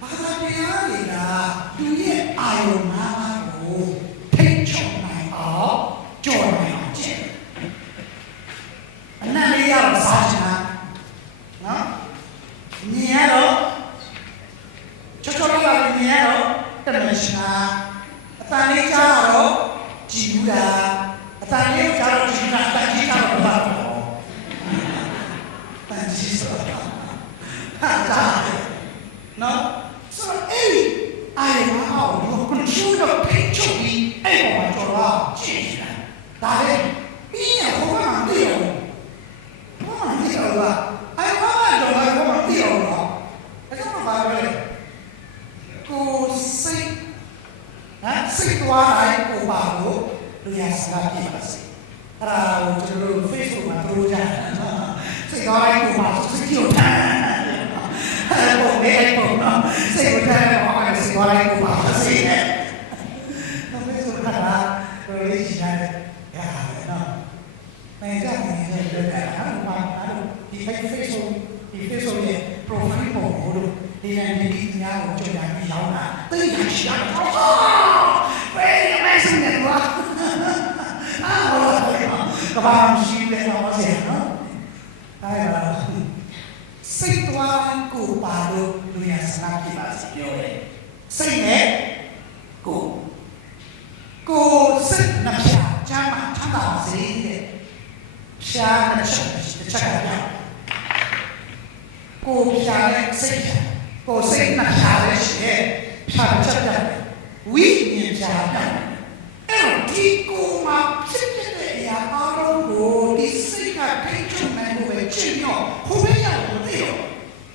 ဘာသာတရားတွေကလူရဲ့အာယုံ၅ပါးကို လေးရတော့စားချင်တာနော်မြင်ရတော့ချောချောလေးပါမြင်ရတော့တမရှနာအတန်လေးကြားတော့ကြည်ဘူးလားအတန်လေးကြားတော့ကြည်တာအတန်ကြီးကြားတော့ဘာလို့တန်ကြီးဆိုတာဟာတာနော်ဆိုအေးအိုင်မောဒီကွန်ထရိုးတော့ဖိတ်ချုပ်ပြီးအဲ့ပေါ်မှာကျော်တော့ကြည့်နေတာဒါလေပြီးရင်ဟိုမှာမသိရောဘာမှမသိရောလားအဲ့ဘာမှတော့ဘာမှမသိရောနော်အဲ့တော့ဘာလဲကိုစိတ်စိတ်သွားတိုင်းကိုပါလို့လူရစကားပြပါစေအဲ့ဒါကိုကျွန်တော်တို့ Facebook မှာပြောကြတယ်နော်စိတ်သွားတိုင်းကိုပါစိတ်ကြောက်တယ်အဲ့တော့ဘယ်ပုံနော်စိတ်ကိုထားရအောင်အဲ့စိတ်သွားတိုင်းကိုပါစေနဲ့တော့ Facebook ကပြောလို့ရှိရတယ်ရတယ်နော်မင်းကြောက်နေတယ်လို့ပြောတာဟာဘာလို့ဒီ Facebook ရဲ့ profile ပုံကိုဒီနေ့ဒီညကိုကြော်ကြပြီးလောင်းတာတိတ်ရှိရတော့ဘယ်ရမယ်စနေတော့ကဘာမှရှိတယ်တော့ဆရာနော်အဲ့ဒါစိတ်သွားကိုပါလို့လူရစနာပြပါစီပြောတယ်စိတ်နဲ့ကိုစိတ်နှပြချမ်းသာချမ်းသာစေတဲ့ရှားနဲ့ချက်ကတော့ကိုရှားနဲ့စိတ်ကိုစိတ်နှပြလည်းရှိရဲ့ဖြာချက်တယ်ဝိညာဉ်ဖြာတယ်အဲ့ဒီကိုမှာဖြစ်တဲ့အရာအားလုံးကိုဒီစိတ်ကထိတ်ချုံနိုင်လို့ပဲချင်တော့ဟိုဘက်ရောက်လို့သိရော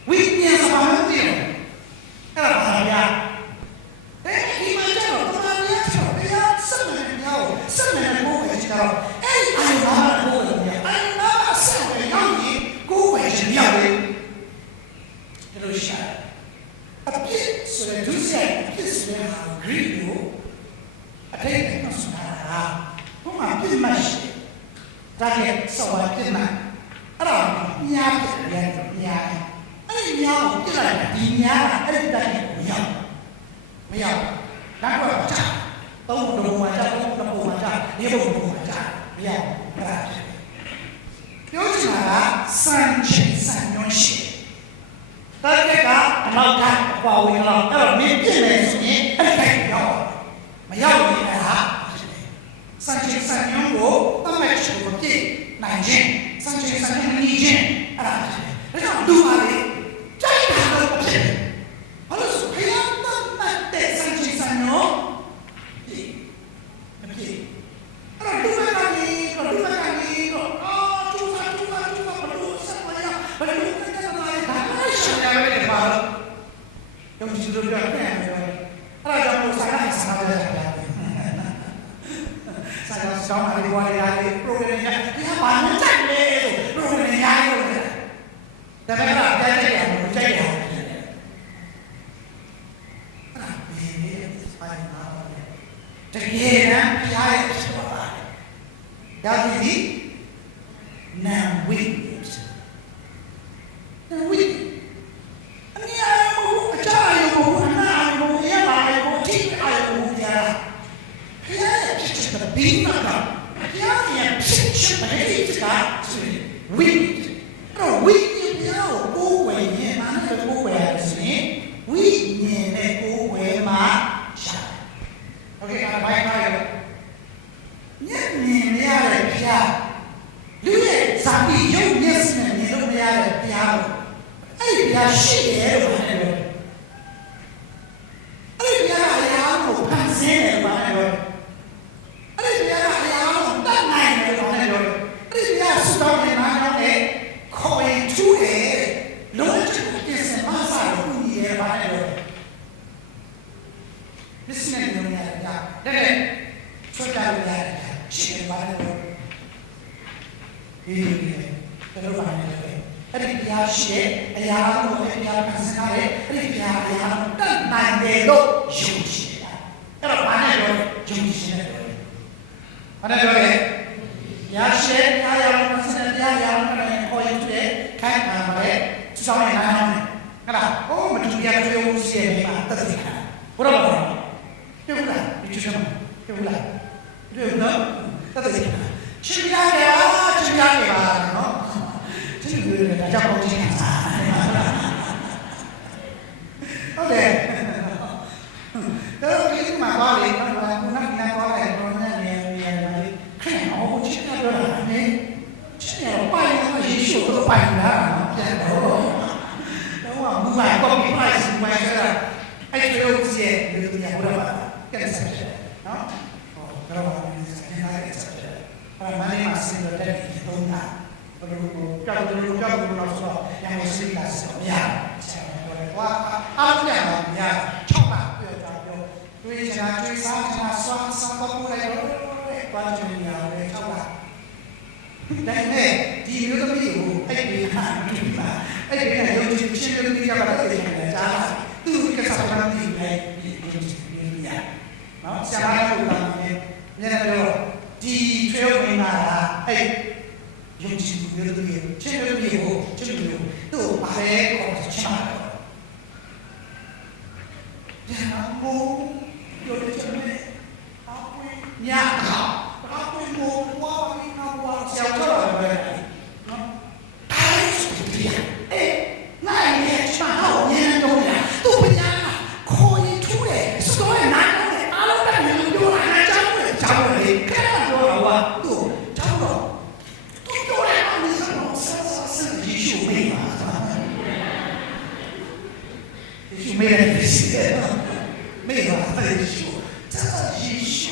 ဝိညာဉ်စပါးမသိရောအဲ့ဒါဘာလဲဒီမှာတော့ဘာလဲဆိုတော့စက်နေရောစက်နေကိုပဲကြတော့အဲ့ဒီအရာကိုလည်းအနာဆက်နေရောက်ရင်ကိုပဲချင်ရတယ်လို့ရှာအပြစ်ဆိုတဲ့ဒုစရိုက်အပြစ်ဆိုတဲ့ဟာဂရိကိုအတိတ်ကဆိုတာဘုမပြစ်မရှိဒါကစောဝါပြစ်မှအဲ့ဒါညာပြစ်ရတယ်ညာအဲ့ဒီညာကိုပြစ်လိုက်ဒီညာကအဲ့ဒီတိုင်းကိုမရောက်တော့ကြာသုံးဘုံမှာကြာသုံးဘုံမှာကြာဒီဘုံမှာကြာမရောက်အဲ့ဒါပြောချင်တာကစံချိန်စံညွှန်းရှိတကယ်ကအနောက်ကအကွာဝင်တော့အဲ့တော့မင်းပြစ်မယ်ဆိုရင်အဲ့ဒီတိုင်းရောက်မရောက်ရင်အဲ့ဒါစံချိန်စံညွှန်းကိုတမက်ချိုကိုပြည့်နိုင်ခြင်းစံချိန်စံညွှန်းနေခြင်းအဲ့ဒါကြောင့်ဒူပါလေကြိုက်တာတော့ဖြစ်ဘာလို့ဆိုဖျားတတ်တဲ့စံချိန်စံညွှန်းမဖြစ်အဲ့တော့ဒူပါကနေတော့ကျူစာဘလို့ဆက်မရဘလို့တက်လာတာဒါရှင်းရတယ်ပါတော့ရုံးကြည့်လို့ပြောတယ်အဲ့ဒါကြောင့်လို့စာရစာရတယ်စာရဆောင်းရီဝါရီလေး program ညာဒီဟာဘာလို့ကြိုက်လဲဆို program ညာလို့ဒါပေမဲ့တက်ရတယ်မကြိုက်ရဘူးအဲ့ဒါဘယ်နည်းဆိုင်မှာတကယ်တမ်းဖျားရဲ့ဆိုတာဒါဒီနာဝိအနည်းအားမဟုတ်အချာရမဟုတ်အနာရမဟုတ်ရပါရမဟုတ်တိအရမဟုတ်ကြဖျားရဲ့ဖြစ်တဲ့ဘင်းမှာဖျားရဲ့ဖြစ်တဲ့ဒီကဝိတော့ဝိညာဉ်ကိုကိုယ်ဝယ်ရင်မနဲ့ကိုယ်ဝယ်ရစဉ်ဝိညာဉ်နဲ့ကိုယ်ဝယ်မှာရှာโอเคအဲ့ဒါဘိုင်းပါရညဉ့်မြင်ရတဲ့ဖျားလူရဲ့ဇာတိရုပ်မျက်စိနဲ့မြင်လို့မရတဲ့ဖျားအဲ့ဒီဖျားရှိတယ်လို့ပြောတယ်အဲ့ဒီဖျားအရာကိုဖန်ဆင်းတယ်လို့ပြောတယ်အဲ့ဒီဖျားအရာကိုတတ်နိုင်တယ်လို့ပြောတယ်အဲ့ဒီဖျားစတောင်းနေမှာတော့ခေါ်ရင်ထူးတယ်လုံးဝကိုပြင်ဆင်မစားလို့ဦးကြီးရဲ့ပါတယ်လို့မစ္စနေနေရတယ်ဒါနဲ့ဆွတ်တာလို့ရတယ်ရှိတယ်ပါတယ်လို့ဒီတော့ဘာလဲအဲ့ဒီတရားရှိတဲ့အရာကိုလည်းတရားပြန်စကားရဲ့အဲ့ဒီတရားအရာတတ်နိုင်တယ်လို့ယုံကြည်တာအဲ့တော့ဘာလဲတော့ယုံကြည်တယ်ဘာလဲတော့တရားရှိတရားရအောင်စတဲ့တရားရအောင်လည်းခေါ်ရတဲ့ခိုင်မှာပဲစောင်းနေနိုင်တယ်ဟုတ်လားဟိုမတူတရားတွေဦးစီးနေမှာတက်တယ်ဘုရားဘာပြောလားဒီချွတ်မှာပြောလားပြောတော့တက်တယ်ရှင်ရတယ်နော် စီရဲ့လူတွေဘုရားပါကဲဆက်တယ်နော်ဟောဘယ်တော့မှမင်းဆက်နေလိုက်ဆက်တယ်အဲ့မလေးမှာစင်တော့တက်ပြီးသုံးတာဘယ်လိုကြောက်တယ်လို့တော့ဆိုတော့ရန်ကုန်စီကဆက်မရဆက်တယ်ကွာအားပြန်ပါမရ6ပါပြောတာပြောတွေးချာတွေးစားချာဆွမ်းစားတော့ကိုယ်ရောကွာချင်ရတယ်6ပါဒါနဲ့ဒီမျိုးသမီးကိုအဲ့ဒီဟာဒီမှာအဲ့ဒီကရုပ်ချင်းချင်းလူကြီးကပါတဲ့နေရာကြားသူကစားမှန်းပြီးနေဒီရနော်ဆရာကပြောတာလည်းညနေတော့ဒီထွေးဝင်လာတာအဲ့ရုပ်ချင်းလူကြီးချင်းလူကြီးကိုချင်းလူကြီးသူ့ဘာလဲခေါ်ချင်တာဒါမို့ပြောတယ်ချင်းနဲ့အပွင့်ညာအပွင့်မို့ဝါဝီနော်ဝါဆရာတော်ပဲနော်အဲ့ဒီအဲ့နိုင်ရဲ့ချာဟောညံတော့ရသူ့ပညာခေါ်ရင်ထူးတယ်စတော့နိုင်တယ်အားလုံးတက်နေလို့ပြောတာကြောက်တယ်ကြောက်တယ်ခဏပြောတော့သူ့ကြောက်တော့သူ့ပြောတယ်အမေကတော့ဆက်ယေရှုမေးပါယေရှုမေးတယ်မေးပါယေရှုဆက်ယေရှု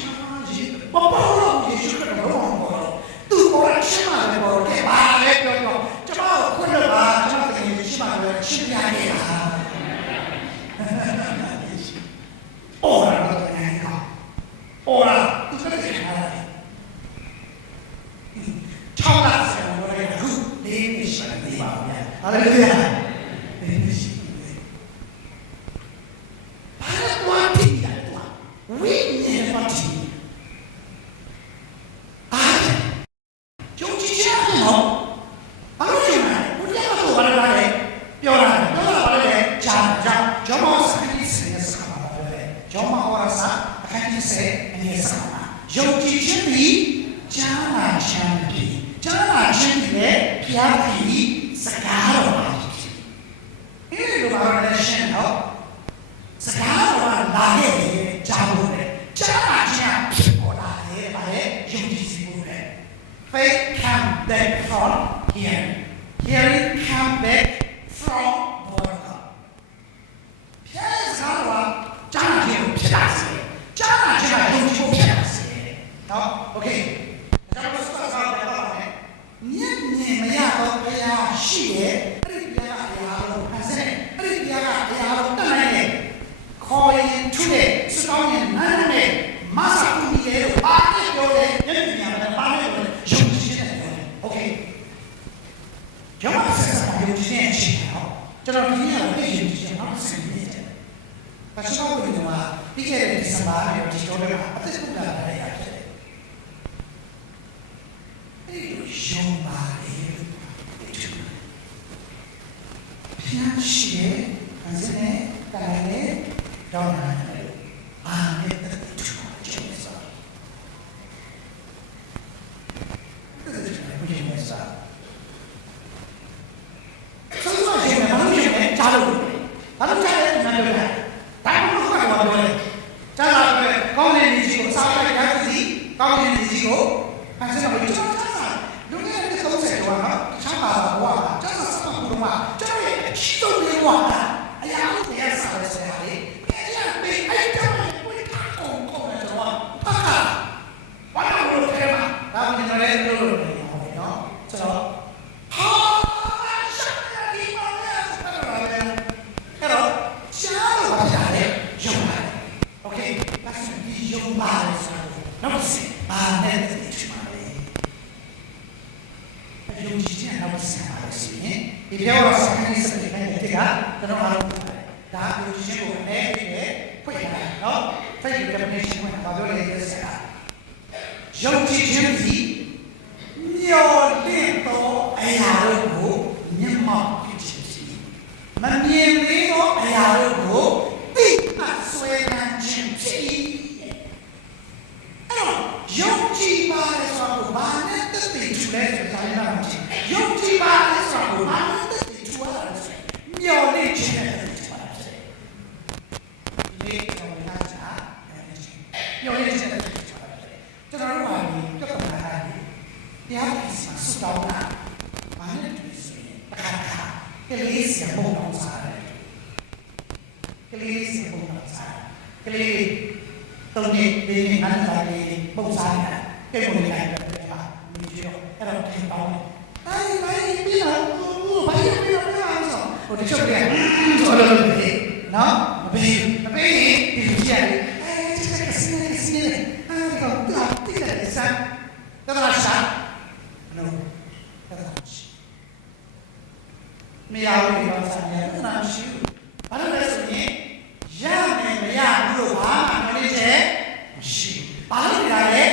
ဘာလို့ယေရှုကတော့သူ့ကိုရှင်းမှာပဲပေါ့ကဲပါလေပြောတော့ကျွန်တော်ခွင့်လို့ပါကျွန်တော်တကယ်ရှင်းမှာပဲရှင်းပြနေပါအော်တော့တကယ်ကောအော်လားသူစတဲ့ခါတယ်ချောင်းလာဆရာတို့လည်းခုလေးနေရှိနေပါဗျာဟာလေလုယာလေးနေရှိနေဘာလို့တိတယ်ကွာဝိညာဉ်ပါတိနော်ဘာလို့လဲဘုရားကတော့ဘာလဲပြောတာဘာလဲဂျာဂျောမောစခီစေစခါပါပဲဂျောမောရစာအခန်းကြီးစေအနေစခါယုံကြည်ခြင်းသည်ဂျာနာချမ်းသည်ဂျာနာချမ်းသည်နဲ့ဖျားသည်စကားတော်ပါအဲ့ဒီလိုပါလဲရှင်းတော့စကားတော်လာခဲ့တယ်ဂျာလို့လေဂျာနာချမ်းဖြစ်ပေါ်လာတယ်ဗါလေယုံကြည်ခြင်းလို့လေFaith come back from hearing. Hearing come back from word. ဖြတ်စားတော့ကြားနာခြင်းကိုဖြစ်လာစေ။ကြားနာခြင်းကယုံကြည်ဖို့ဖြစ်လာစေ။နော် Okay. ဒါကြောင့်ဆက်စားတယ်တော့မယ်။မြင့်မြင်မရတော့ဘုရားရှိရဲ့အဲ့ဒီဘုရားအရာလုံးဖန်ဆင်းအဲ့ဒီဘုရားကအရာလုံးတတ်နိုင်ရဲ့ခေါ်ရင်ထုတဲ့စကောင်းရင်နားနဲ့မဆာကူကြီးရဲ့ဘာနဲ့ပြောလဲညဉ့်ညံတယ်ဘာနဲ့ပြောလဲယုံကြည်ခြင်းနဲ့โอเคကျောင်းမှာဆက်စားယုံကြည်ခြင်းရှိတယ်နော်ကျွန်တော်ဒီနေ့ကလည်းယုံကြည်ခြင်းနောက်ဆက်နေတယ်။ဘာလို့လဲဆိုတော့ပြီးခဲ့တဲ့ဒီဇင်ဘာရဲ့ဒီကျောင်းတွေမှာအသက်ကုန်တာလည်းရတယ်။အဲ့ဒီယုံပါလေ။ဖျားရှိရဲ့အစနဲ့တိုင်းနဲ့တောင်းတာလေ။အာနဲ့တူကျုံးစား။အဲ့ဒါကိုဘယ်လိုစားဆုံးမခြင်းနဲ့ဘာလို့ရှင်လဲကြားလို့ဘာလို့ကြားလဲနားပြောတာဒါမှမဟုတ်ဘာလို့လဲကြားလာပဲကောင်းတဲ့နေကြီးကိုစားလိုက်ရသည်ကောင်းတဲ့နေကြီးကိုဖန်ဆင်းတော့ကျွန်တော်ကြားတာလူငယ်တွေ30ကျော်နော်ချမ်းသာတာဘွားကြားတာစပ်ကူတော့ကျွန်တော်ရဲ့အချီဆုံးလေးဘွားအရာကိုတရားစားရစရာလေအဲ့ဒါပေအဲ့ဒါကိုထားအောင်ခေါ်တယ်တော့ဟာဘာလို့လဲမှာဒါကကျွန်တော်လည်းလုပ်လို့ရတယ်နော်ဆိုတော့ဟာပါတယ်ဆိုတော့နောက်ဆက်ပါနဲ့တည်းချင်ပါလေအယုံကြည်ခြင်းနောက်ဆက်ပါလို့ရှိရင်ဒီပြောတော့ဆက်နေစတဲ့တဲ့ကကျွန်တော်အားလုံးဒါအယုံကြည်ခြင်းကိုအဲ့ဒီနဲ့ဖွင့်ရတယ်နော် Faith definition ကဘာပြောလဲဆက်တာယုံကြည်ခြင်းသည်မျော်လင့်သောအရာတို့ကိုမျက်မှောက်ပြုခြင်းသည်မမြင်သေးသောအရာတို့ကိုသိမှဆွဲလန်းခြင်းဖြစ်ယုံကြည်ပါလေဆိုတော့ဘာနဲ့တသိထူလဲဆိုတာလည်းမကြည့်ယုံကြည်ပါလေဆိုတော့ဘာနဲ့တသိထူရတာလဲမျော်လင့်ခြင်းနဲ့ထူပါစေဒီကြောင့်လာကြမျော်လင့်ခြင်းနဲ့ထူပါစေကျွန်တော်တို့ကဒီပြဿနာတွေတရားပြီးစစတောင်းတာဘာနဲ့တူစေအခါကလေးစီဘုံအောင်စားတယ်ကလေးစီဘုံအောင်စား ကလေး3နှစ်4နှစ်5နှစ်သားလေးပုံစားနေတာကိတ်ပုံလေးလိုက်တယ်မှာမြည်ရောအဲ့တော့ထင်ပေါင်းတယ်ပြီးတော့ဘာလို့ပြီးတော့ဆိုဟိုတချို့ကဆိုလို့နော်မပေးရင်ဒီကြည့်ရတယ်စနေအဲ့တော့တိတယ်စမ်းတကယ်ရှာနော်တကယ်ရှာမရဘူးတော့စမ်းရတယ်မရှိဘူးဘာလို့လဲဆိုရင်ရမယ်မရဘူးလို့ဘာမှမလုပ်ချင်မရှိဘူးဘာလို့လဲ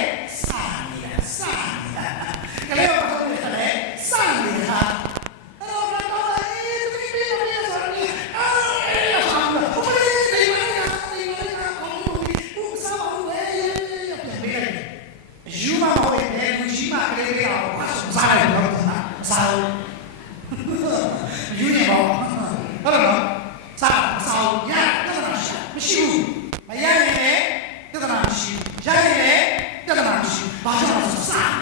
စာနေတာကလေးကတော့ဘာလို့လဲစာနေတာအဲ့တော့တော့ဒီပြီးတော့ရစားနေဘုရားဒီမှာဦးစားအောင်လေယူမဟိုရဲ့လူကြီးမကလေးကတော့ဘာလို့စားလိုက်တော့စားယူနေပါဟုတ်လားစားရပြဿနာမရှိဘူးမရရင်လည်းပြဿနာမရှိဘူးရရင်လည်းပြဿနာမရှိဘူးဘာကြောင့်လဲစား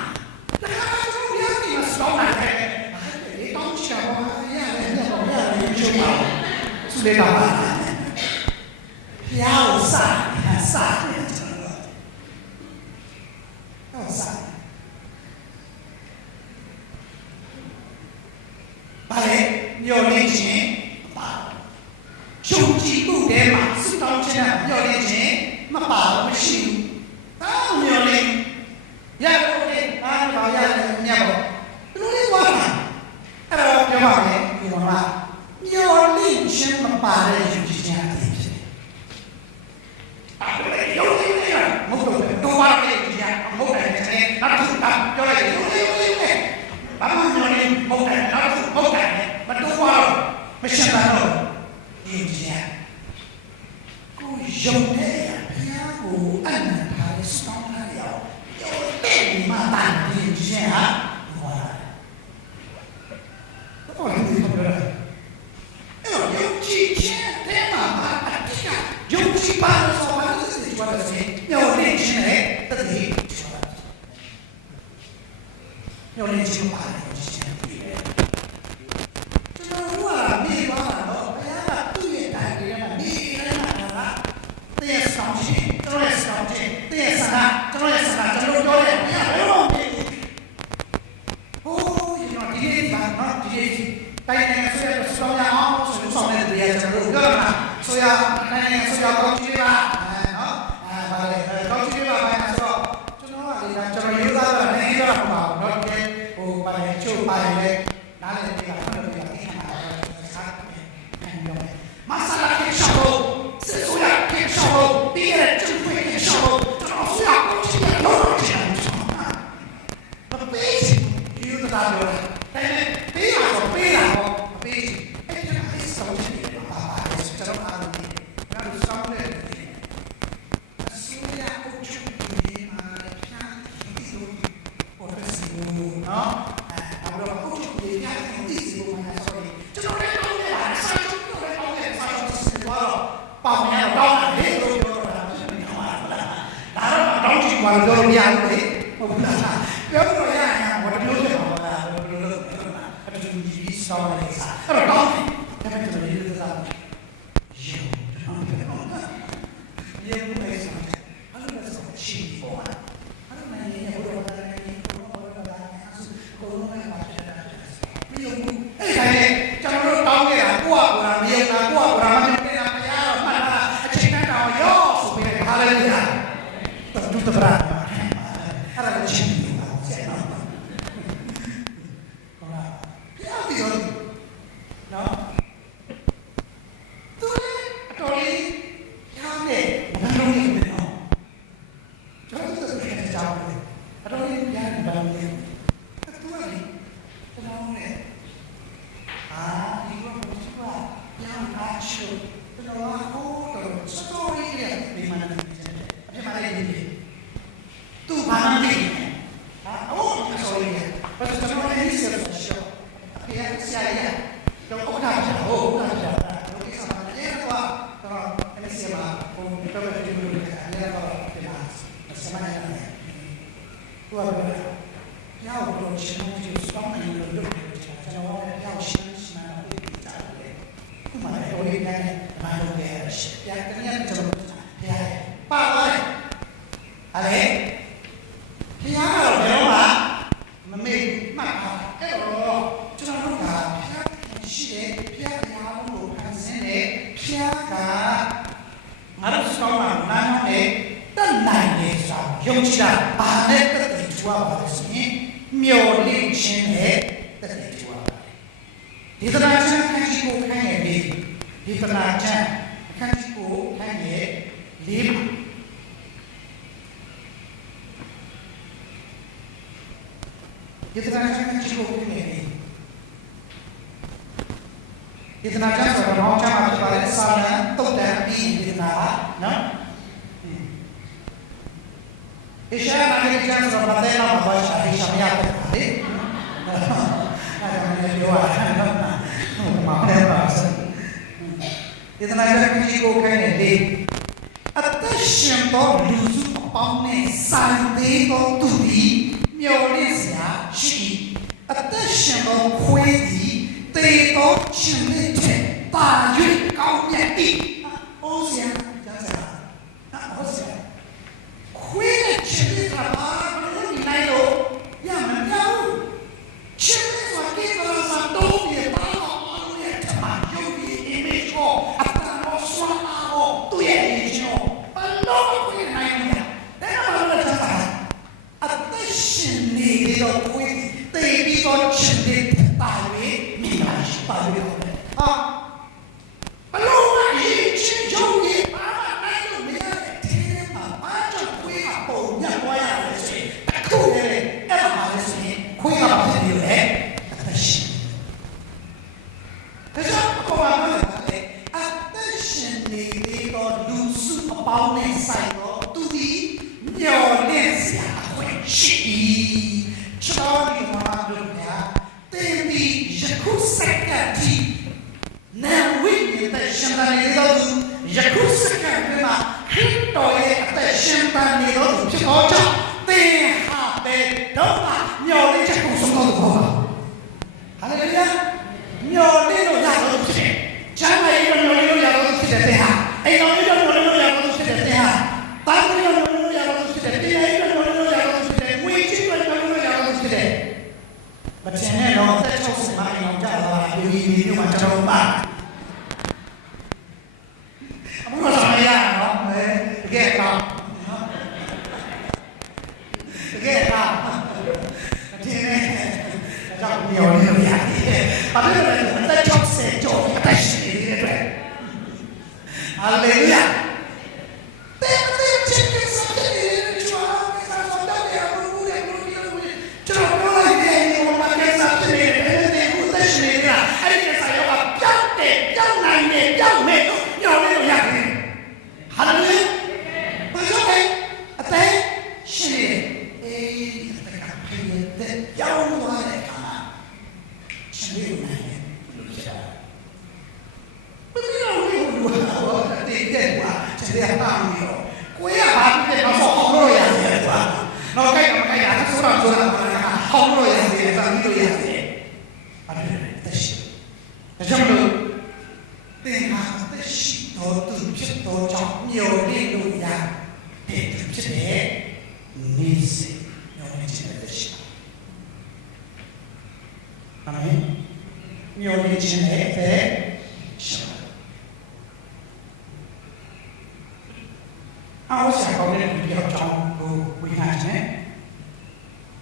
တခါတော့ရပြီမစောင်းနိုင်တယ်အဲ့တောင်းချောင်းရတယ်ချိုးပါသူလေးပါဖျားကိုစားတယ်ကျွန်တော်တော့စားဘာလဲညှော်နေခြင်းပါရှုံကြည့်မှုထဲမှာစတောင်းခြင်းနဲ့ညှော်နေခြင်းမပါဘူးမရှိဘူးတောင်းညှော်နေရတော့လေအားပါရတယ်ညော်ဘယ်လိုလဲသွားတာအဲ့တော့ပြောပါမယ်ဒီမှာညှော်နေခြင်းမပါတဲ့ယူခြင်းအဖြစ်ဖြစ်တယ်အဲ့ဒါရုပ်ရည်ရမဟုတ်တော့ပါတဲ့ယူခြင်းမဟုတ်တယ်နဲ့နောက်တစ်ခုပြောလိုက်ရုပ်ရည်နဲ့ဘာမှညှော်နေမဟုတ်တယ်နောက်တစ်ခုမဟုတ်တယ်မတူပါဘူးမရှင်းပါတော့ဒီကြီးကိုယုံတဲ့ဘုရားကိုအနန္တရဲ့စောင်းထားရအောင်တဲ့ဒီမှာတန်ဒီကြီးဟာဟောတာတော့ဒီလိုပြောတာအဲ့တော့ယုံကြည်ခြင်းတဲ့မှာအတိကယုံကြည်ပါလို့ဆိုမှလည်းဒီလိုပဲညောင်းနေခြင်းနဲ့တတိညောင်းနေခြင်းပါတယ်ကျွန်တော်တို့ကမြေပါတော့ဘုရားကသူ့ရဲ့တိုင်းတွေမှာမြေထဲမှာလာတဲ့ဆောင်ခြင်းကျွန်တော်ရဲ့ဆောင်ခြင်းတဲ့ဆန္ဒကျွန်တော်ရဲ့ဆန္ဒကျွန်တော်ပြောတယ်ဘုရားဘယ်လိုမြေဟိုးဒီတော့ဒီနေ့ပါနော်ဒီနေ့တိုင်းနိုင်ငံဆိုရဆောင်ရအောင်ဆိုလို့ဆောင်တဲ့တရားကျွန်တော်တို့ပြောရမှာဆိုရတိုင်းနိုင်ငံဆိုရကောင်းကြီးပါနော်ဗါလေကောင်းကြီးပါဘာလဲဆိုတော့ကျွန်တော်ကလေကျွန်တော်ရိုးသားတာနေရတာပါတော့ဟိုဗါလေချို့ပါလေနားလည်ပြီးတာဟုတ်တယ်马萨拉给小猴，是苏亚给小猴，毕业正规给小猴，这老苏亚公鸡也都是这样说啊。那背景有的大牛了，但是背哪个背哪个背景，哎，这个还是手机里的爸爸，这种阿姨，那是商人的。苏亚公鸡嘛，偏地主，或者是啊，哎，我们公鸡偏地主嘛，所以这种人都得来上。ပေါင်ရတော့တောင်းတယ်လို့ပြောတာဖြစ်နေမှာလားဒါတော့တောင်းချင်ပါလို့ပြောလို့မရဘူးလေဟုတ်ဘူးလားပြောလို့ရရင်ဘာလို့ပြောမှာလဲဘယ်လိုလုပ်အဲ့ဒါသူကြီးစောင်းနေစားအဲ့တော့တောင်းတယ်ဒါပေမဲ့ကျွန်တော်ရေးလို့သားရေဘူးလေစားအဲ့လိုပဲဆိုချီပေါ်အဲ့လိုနဲ့ရေဘောတော့တယ်ကိုလိုနဲ့ပါတာပြီးတော့အဲ့ဒါလေကျွန်တော်တို့တောင်းခဲ့တာကိုကကိုယ်ကမယုံတာကိုကကိုယ်ကမHallelujah. Tutto bravo. Allora c'è no? Tu tori chiame, non mi no. Ciò tutto che facciamo. Allora chiame bambino. Tu lì. Non è. Ah, dico così qua. Piano faccio. Però storia di mana tu mandi oh sorry pas cuma ini sih ya saya yang udah oke sama aja kalau ini siapa kita berdua dulu ya kalau kita sama ya tua berapa ya udah semua jadi semua yang dulu jawab ya semua itu mana boleh kan mana boleh ya ternyata ya ယုံကြည်တာဘာနဲ့တက်တည်ထူရပါလဲဆိုရင်မျော်လင့်ခြင်းနဲ့တက်တည်ထူရပါတယ်ဒေသနာချမ်းခန်းကြီးကိုခိုင်းရပြီးဒေသနာချမ်းခန်းကြီးကိုခိုင်းရလေးပါဒေသနာချမ်းခန်းကြီးကိုခိုင်းရပြီးဒေသနာချမ်းဆိုတော့ချမ်းမှာဖြစ်ပါတယ်စာလံတုတ်တန်ပြီးဒေသနာပါနော်အရှာနာရီချမ်းဆိုတော့မတဲ့တော့ဘာရှာအရှာမရဘူးလေအဲ့ဒါလည်းပြောရတာနော်မဟုတ်ပါဘူးဒေသနာချမ်းကြီးကိုခိုင်းနေလေအသက်ရှင်သောလူစုအပေါင်းနဲ့ဆိုင်သေးသောသူသည်မျော်လင့်စရာရှိအသက်ရှင်သောခွေးသည်တေသောရှင်လေးတဲ့ပါ၍ကောင်းမြတ်၏အိုးစရာကြားစရာအိုးစရာခွေးနဲ့ရှင်လေးကပါဘယ်လိုနိုင်လို့ရမပြောင်းရှင်လေးကကိစ္စလာတော့ပြပါတော့ဘာလို့လဲတမယုံကြည်နေမေကိုအတန်တော့ဆွမ်းအောင်သူရဲ့အင်းကျော်ဘလို့ခွေးနိုင်မလဲဒါမှမဟုတ်လားအသက်ရှင်နေတော့ခွေးတေပြီးတော့ရှင်လေးပါ၍မိသားစုပါ၍ဟာဘလို့လဲချင်းကြုံရပါနိုင်လို့မရတဲ့ဒီမှာဘာကြောင့်ခွေးကပုံညက်သွားရလဲဆိုရင်အခုလေအဲ့ဒါပါလဲဆိုရင်ခွေးကဘာဖြစ်လို့လဲအသက်ရှင်ဒါကြောင့်ပေါ်ပါမယ်လေအသက်ရှင်နေပြီးတော့လူစုအပေါင်းနဲ့ဆိုင်တော့သူဒီမျော်လင့်စရာအခွင့်ရှိချောဒီမှာလို့ညာတင်ဒီယခုစက္ကန့်ဒီနာဝိတဲ့ရှင်သာနေတော်သူယခုစက္ကန့်မှာခရစ်တော်ရဲ့အသက်ရှင်သာနေတော်သူဖြစ်တော်ကြောင့်သင်ဟာပဲတော့မျော်လင့်ချက်ကိုဆုံးတော်သူပါဟာလေလုယာမျော်လင့်လို့ရတော်သူဖြစ်တယ်ကျမ်းမာရေးမျော်လင့်လို့ရတော်သူဖြစ်တယ်သင်ဟာအိမ်တော်ရေးမျော်လင့်လို့ရတော်သူဖြစ်တယ်သင်ဟာတာသမီးမျော်လင့်လို့ရတော်သူဖြစ်တယ်တရားရေးမျော်လင့်လို့ရတော်သူဖြစ်တယ်ဝိချစ်မျော်လင့်လို့ရတော်သူဖြစ်တယ်မတင်နဲ့တော့အသက်60မှာအောင်ကြလာတာဒီမျိုးမှာကျွန်တော်ပါအမှုတော်ဆောင်ရနော်တကယ်ကောင်းတကယ်ကောင်းဒီနေ့ကြောက်မျောနေလို့ရတယ်ဘာလို့လဲအသက်60ကျော်အသက်ရှင်နေတဲ့အတွက်ဟာလေလုယာတဲ့ချစ်ကစားတယ်ချွာကစားတော့တယ်အမှုတွေကျွန်တော်ပြောလိုက်တယ်ဒီမှာကစားတယ်တဲ့ကိုသက်ရှင်နေတာအဲ့ဒီကစားရောပြောင်းတယ်ပြောင်းနိုင်တယ်ပြောင်းမဲ့တော့ညောင်းနေလို့ရတယ်ဟာလေလုယာဘာကြောင့်လဲအသက်ရှင်နေအေးအသက်ကပြည့်တဲ့ပြောင်းသွားတဲ့အခါရှင်နေနိုင်တယ်လို့ပြောဘယ်လိုလဲဘာတဲ့တဲ့ကွာရှင်ရပါမလို့ကိုရဘာဖြစ်လဲတော့ဟောလို့ရတယ်ကွာတော့ကြိုက်တော့ကြိုက်တာဆိုတော့ဟောလို့ရတယ်တာပြီးလို့ရတယ်အဲ့ဒါတက်ရှိဒါကြောင့်လို့သင်ဟာတက်ရှိတော်သူဖြစ်တော်ကြောင့်မျော်လင့်လို့ရတယ်ဖြစ်တယ်နေစေမျော်လင့်ခြင်းတက်ရှိအာမင်မျော်လင့်ခြင်းနဲ့တက်ရှိအော်ဆရာကောင်းတဲ့ဒီကြောင့်ကိုဝိညာဉ်နဲ့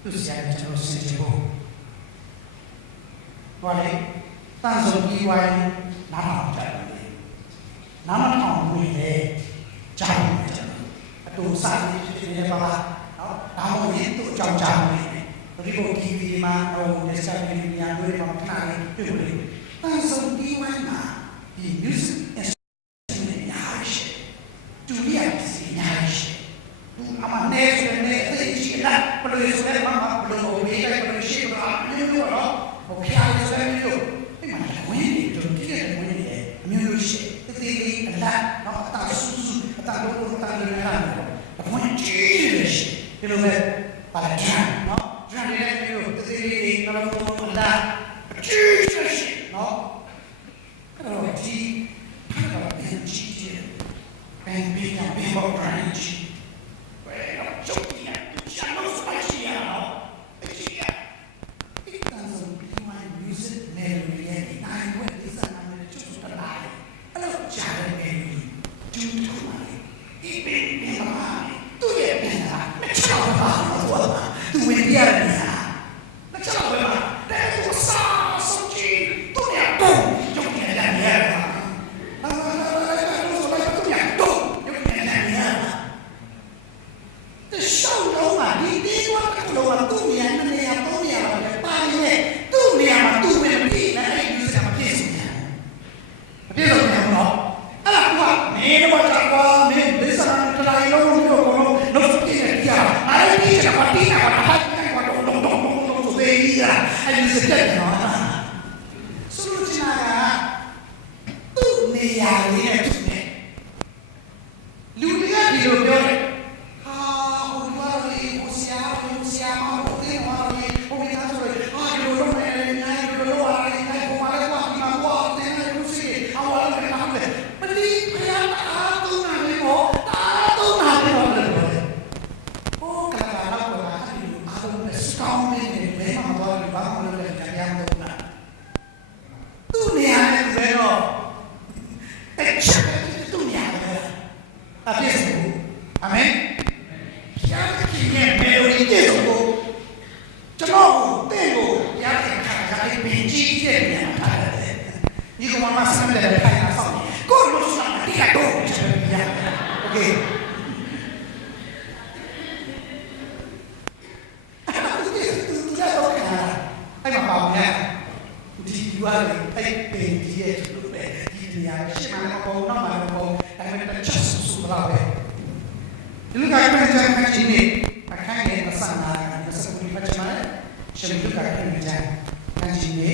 သူဆရာကျွန်တော်စင်ကြဖို့ဘာလဲတန်ဆုံပြီးဝိုင်းနားထောင်ကြတယ်နားမထောင်ဘူးလေကြောင်းတယ်အတူစားနေတယ်ပါနော်ဒါမှမဟုတ်သူ့အကြောင်းကြားနေတယ်ဒီကိုဒီဗီမှာဟိုလက်ဆက်ပြီးညာတွေမှာခဏလေးတွေ့လို့တန်ဆုံပြီးဝိုင်းမှာဒီ music instrument ညာရှိတူရစီညာရှိအမနဲ့ဆိုနေသိချင်တာဘယ်လိုဆိုလဲမမဘယ်လိုမေးလိုက်ဘယ်လိုရှိပါမျိုးမျိုးတော့ဟိုဖျားရဆိုမျိုးဒီမှာဝင်နေတော့ဒီကဝင်နေတယ်အမျိုးမျိုးရှိတေးလေးအလားတော့အတာဆူဆူအတာလို့အတာလို့ရတာအဖွင့်ကြည့်ရရှိဒီလိုပဲပါလာကြနော်ကြမ်းနေတဲ့မျိုးတေးလေးကတော့အလားကြည့်ရရှိနော်အဲ့တော့ဒီဘာလို့ဒီကြည့်တယ်ဘယ်ပြီးတော့ဘယ်ဘောဂရန်ချီဘယ်တော့ကျုပ်ကြီးကရှာလို့စပါရှိရအောင်အကြည့်ရဒီတန်းစုဒီမှာ music melody ရဲ့နိုင်ဝဲဒီစံနာနဲ့ကျုပ်တလာအဲ့လိုကြားတဲ့ melody ကျူးထူပါလေဒီပင်ဒီမှာသူ့ရဲ့ပြန်လာမချ ပြည့်စုံအာမင်ဘုရားသခင်ရဲ့မေလိုဒီပြည့်စုံဖို့ကျွန်တော်တဲ့ကိုဘုရားသခင်ခါကြိုက်ပင်ကြီးတဲ့နေရာထားတယ်ဒီကောင်မဆမ်းတယ်ခိုင်တာဆောင်ကိုလို့စတာတိကတော့ချက်ပြရโอเคအဲ့မှာပေါ့ဗျာဒီယူရတယ်အဲ့ပင်ကြီးရဲ့လို့ပဲဒီနေရာရှင်းမှာပေါ့နောက်မှာပေါ့အဲ့မှာတစ်ချက်ဆူလာပဲဒီလူကအဲ့မှာကြာခန်းကြီးနေအခန်းရဲ့အစနာကစကူမှချမှာရှင်းလူကအဲ့မှာကြာခန်းကြီးနေ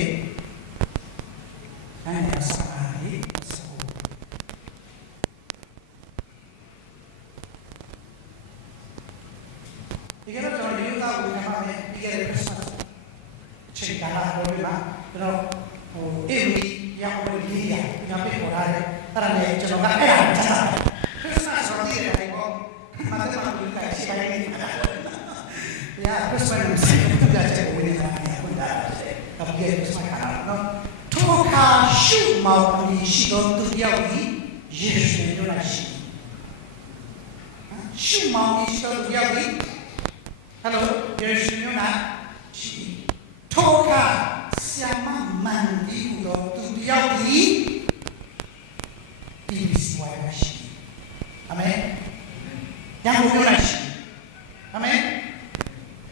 အဲ့မှာအစနာလေးစကူဒီကတော့ကျွန်တော်ဒီလိုသာဝင်မှာပဲဒီကနေ့ခရစ်စမတ်ချိန်ကာလပေါ်မှာကျွန်တော်အေးမီရောက်လို့လေးရညပေးပေါ်လာတယ်အဲ့ဒါနဲ့ကျွန်တော်ကအဲ့ဒါချတာခရစ်စမတ်ဆိုတော့ဒီနေ့ပေါ့မတ်တက်မှာဒီကရှိခိုင်းနေတာညာခရစ်စမတ်ကိုစိတ်ကပြချက်ဝင်နေတာဟုတ်တာဒါပေမဲ့ခရစ်စမတ်ကနော်ထိုခါရှုမောင်ကြီးရှိတော်သူရောက်ပြီးယေရှုတို့လာရှိရှုမောင်ကြီးရှိတော်သူရောက်ပြီးဟယ်လိုယေရှုတို့လာရှိထိုကဆရာမမန်ဒီတို့သူတယောက်ဒီစဝါရရှိအာမင်ညောင်ပြောလိုက်ရှိအာမင်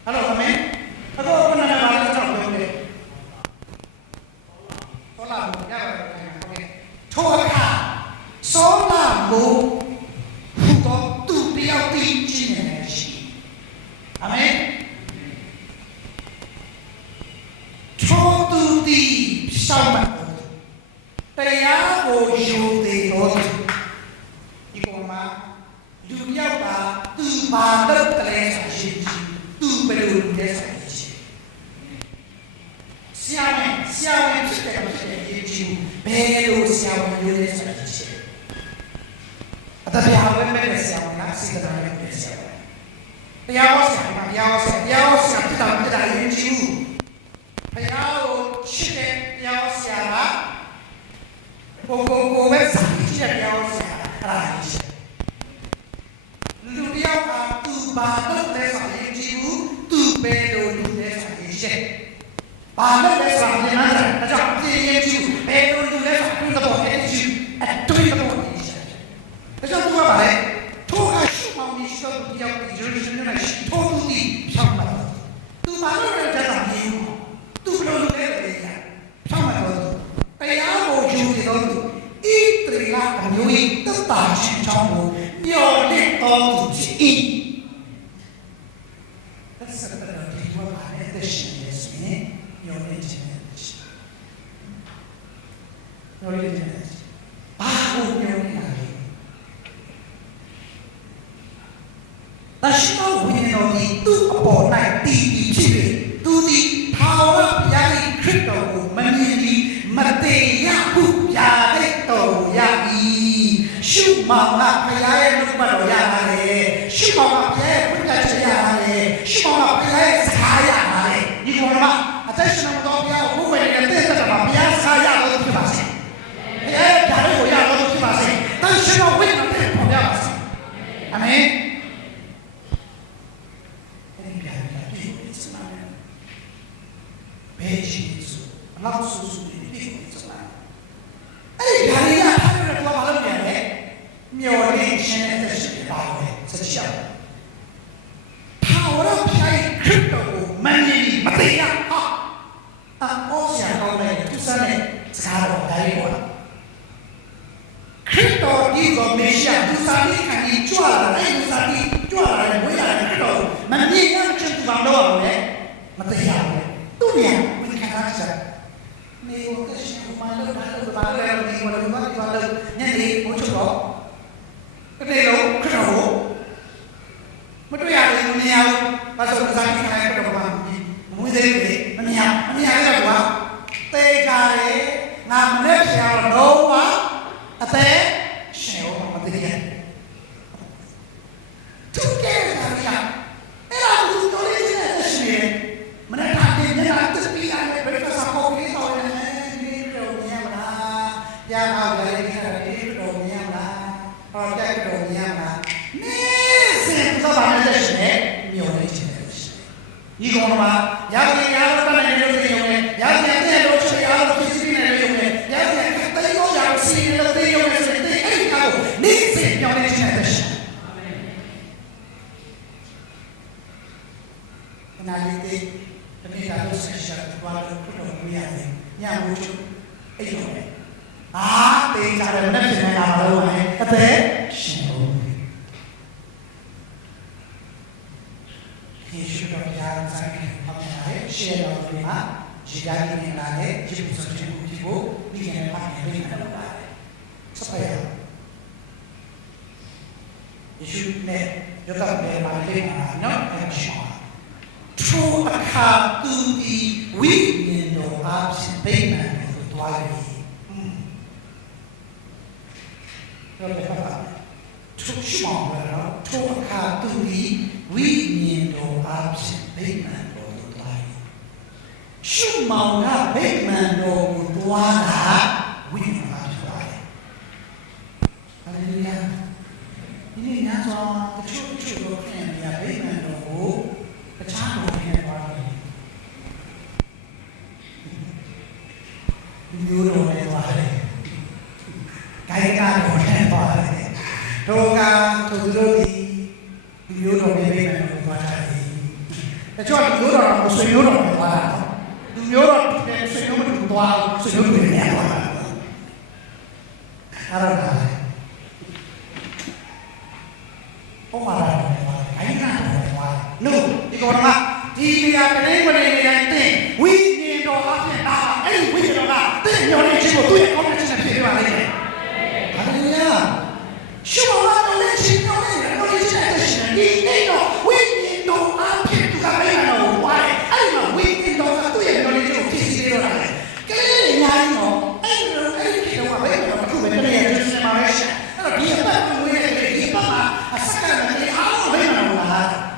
ဟယ်လိုအာမင်အခုခုနကဘာလဲကျွန်တော်ပြောတယ်ဆောလာဘုရားပါတယ်ထိုကဆောလာဘုတော့သူတယောက်ဒီချင်းနေရှိအာမင်ထိုသူဒီရှောင်းပါတရားကိုယူသေးတော့ဒီပေါ်မှာလူယောက်ကသူဘာလုပ်တယ်လဲဆိုရှင်သူဘယ်လိုလုပ်လဲဆိုရှင်ဆရာဝန်ဖြစ်တယ်မဖြစ်တယ်ရေးကြည့်ဘယ်လိုဆရာဝန်လုပ်လဲဆိုရှင်အတတရားဝင်မဲ့ဆရာဝန်ကစိတ်တရားနဲ့ဆရာဝန်တရားဟောဆရာဖြစ်တာရေးကြည့်ဘုရားကိုရှိတဲ့တရားဆရာကကိုပဲစာရှိတဲ့တရားဆရာအဲ့ဒါရှိလူတယောက်ကသူဘာလို့လဲဆိုရင်ကြည့်ဘူးသူပဲလို့လူလဲဆိုရင်ရှိဘာလို့လဲဆိုရင်နားတယ်အကြောင်းပြင်းရင်ကြည့်ဘယ်လိုလူလဲဆိုရင်တော့အဲ့ဒီအတွေ့အကြုံရှိတယ်ဒါကြောင့်သူကပါလေထိုးအရှုမောင်ကြီးဆိုတယောက်ဒီလိုရှင်နေရှိထိုးသူဖြောင်းပါသူဘာလို့လဲတဲ့ဆိုရင်သူဘယ်လိုလုပ်လဲဖြောင်းမှာတော့တရားကိုယူနေတော့ဣတရီလာအမျိုးကြီးတတ်တာချင်းချောင်းကိုမျော်လင့်တော်သူဖြစ်၏သက်စပ်တော်ဒီဘောပါတဲ့ရှင်ရဲ့ဆိုရင်မျော်လင့်ခြင်းနဲ့မျော်လင့်ခြင်းဘာကိုမျော်လင့်တာလဲတရှိတော်ဝိညာဉ်တော်ဒီသူ့အပေါ်၌တည်တည်ဖြစ်၍သူသည်ထာဝရဘုရား၏ခရစ်တော်ကိုမမြင်သည်မတေရဟုပြာတဲ့တော်ရ၏ရှုမောင်ကဘုရားရဲ့လူပတ်တော်ရတာလေရှုမောင်ကဘုရားရဲ့ဘုရားချက်ရတာလေရှုမောင်ကဘုရားရဲ့စကားရတာလေဒီကောင်ကအသက်ရှင်တော်ဘုရားကိုဘုရားရဲ့တဲ့တဲ့မှာဘုရားစကားရတော်ဖြစ်ပါစေဘုရားရဲ့ဓာတ်ကိုရတော်ဖြစ်ပါစေတန်ရှင်တော်ဝိညာဉ်နဲ့ပေါ်ရပါစေအာမင်ဘယ်ရှိစုလောက်ဆူဆူနေပြီစလားအဲ့ဒီဓာရီကထားရတော့ဘာလို့လဲမျော်လင့်ခြင်းနဲ့ရှိပါပဲစချောင်းထာဝရဘုရားခရစ်တော်ကိုမမြင်မသိရဟာအော်ဆရာကောင်းတယ်သူစတဲ့စကားတော်ဒါလေးပေါ့ခရစ်တော်ဒီကိုမေရှာသူစားပြီးခံပြီးကြွလာတယ်သူစားပြီးကြွလာတယ်ဝိညာဉ်ခရစ်တော်မမြင်ရခြင်းသူဘာလို့အောင်လဲမသိရဘူးသူ့ရဲ့ဝင်ခံစားချက်နေကိုတရှိမှလည်းဘာလို့ဘာလဲဒီဝရဘာဘာလဲညနေဘုန်းချုပ်တော့တကယ်လို့ခရတော်မတွေ့ရတယ်မမြင်ရဘူးဘာလို့စားပြီးခံရတော့ဘာမွေးသေးလေမမြင်ရတော့ကွာတေးကြတယ်ငါမနဲ့ဆရာတော့ဘာအသက်ရှင်အောင်မသိရသူကဲတာရအဲ့ဒါကိုတော်လေးနဲ့ရှင်မနေ့ကတည်းကတစပီးရတယ်ဘယ်ဖက်စာပေါ်လေးတော်နေဒီတော့မြင်မလားကြားအောင်လည်းဒီတော့မြင်မလားဟောကြိုက်တော့မြင်မလား ကောင်မှာရောက်ရင်ရောက်တော့လည်းလို့သိရုံနဲ့ရောက်ရင်တဲ့လို့ချေရောက်လို့ဖြစ်နေတယ်လို့ရောက်ရင်တိတ်တော့ရောက်စီနေလို့သိရုံနဲ့ဆိုတဲ့အဲ့ဒီကောနေစိတ်ပြောင်းနေခြင်းတဲ့ရှင်နာရီတေးတနေ့ကလို့ဆက်ရှာသွားလို့ခုတော့မရဘူးညမို့ချုံအဲ့လိုပဲတေးကြတယ်နဲ့ပြင်နေတာမလို့ပဲအသက်ရှင်လို့ယေရှုတော်ရားဆိုင်ကပါပါတယ်ရှေ့တော်ဒီမှာဒီတိုင်းနေတာလေယေရှုဆိုတဲ့ဒီကိုဒီကနေ့မှာပြင်နေလို့ပါတယ်စပယ်ယေရှုနဲ့ရတော့တယ်မှာလေနော်အဲ့ရှောထိုအခါသူဒီဝိညာဉ်တော်အားဖြင့်ဗိမာန်ကိုတွားပြီးတော့လည်းပါထိုရှမောင်းတော့ထိုအခါသူဒီဝိညာဉ်တော်အားဖြင့်ဗိမာန်ကိုတွားပြီးရှမောင်းကဗိမာန်တော်ကိုတွားတာဝိညာဉ်အားဖြင့်တွားတယ်ဟာလေလုယာဒီနေ့ညစောတချို့တော့ခင်ဗျာဗိမာန်တော်ကိုတခြားကိုပြန်သွားတယ်မျိုးတော်နဲ့သွားတယ်ဂိုင်းကတော့နဲ့သွားတယ်တို့ကသူတို့ဒီမျိုးတော်နဲ့ပြေးမယ်လို့သွားတယ်တချို့မျိုးတော်ကဆွေမျိုးတော်နဲ့သွားတာသူမျိုးတော်နဲ့ဆွေမျိုးတို့သွားဆွေမျိုးတွေနဲ့သွားတာအဲ့ဒါဟောမှာဂိုင်းကတော့သွားလို့ဒီကောင်ကဒီနေရာကနေကနေတဲ့ဝိညာဉ်တော်အပြင်ဒါအဲ့ဒီဝိညာဉ်တော်ကတဲ့ညောင်းနေခြင်းကိုသူ့ရဲ့ကောင်းတဲ့ခြင်းနဲ့ဖြစ်နေပါလိမ့်မယ်။ဟာလေလုယာ။ရှုမောလာတဲ့ခြင်းတော်နဲ့ကောင်းတဲ့ခြင်းနဲ့ဒီနေ့တော့ဝိညာဉ်တော်အပြင်သူကမင်းတော်ဝိုင်းအဲ့ဒီမှာဝိညာဉ်တော်ကသူ့ရဲ့ကောင်းတဲ့ခြင်းကိုဖြစ်စေတော့တယ်။ကလေးညာရင်တော့အဲ့ဒီတော့ဘယ်တော့အခုပဲတည်းကကျင်းမှာပဲရှာ။အဲ့တော့ဒီအပတ်ဝင်နေတဲ့ဒီအပတ်မှာအစကလည်းအားလုံးပဲမလား။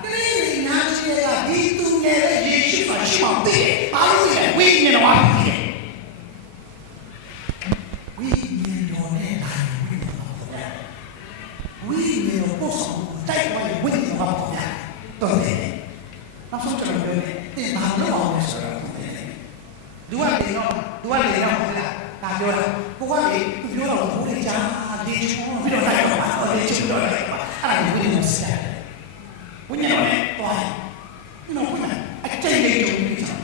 ဒီသူငယ်ရဲ့ယေရှုမှာရှိမှတည်အားလုံးရဲ့ဝိညာဉ်တော်အားဖြင့်ဝိညာဉ်တော်နဲ့လာဝိညာဉ်တော်ပို့ဆောင်တိုက်ဝိုင်းဝိညာဉ်တော်အားဖြင့်တော်တယ်နောက်ဆုံးကျွန်တော်ပြောတယ်တင်ပါလို့အောင်ဆိုတော့ဒူဝါလေနော်ဟုတ်လားဒါပြောတာကိုကလေသူပြောတော့ဘုရားကြားဒီချုံပြီးတော့လိုက်တော့ပါဒီချုံတော့လိုက်ပါအဲ့ဒါဝိညာဉ်ဆက်ဝိညာဉ်တော်နဲ့တွားနော်အကျဉ်းလေးတို့ပြီးတော့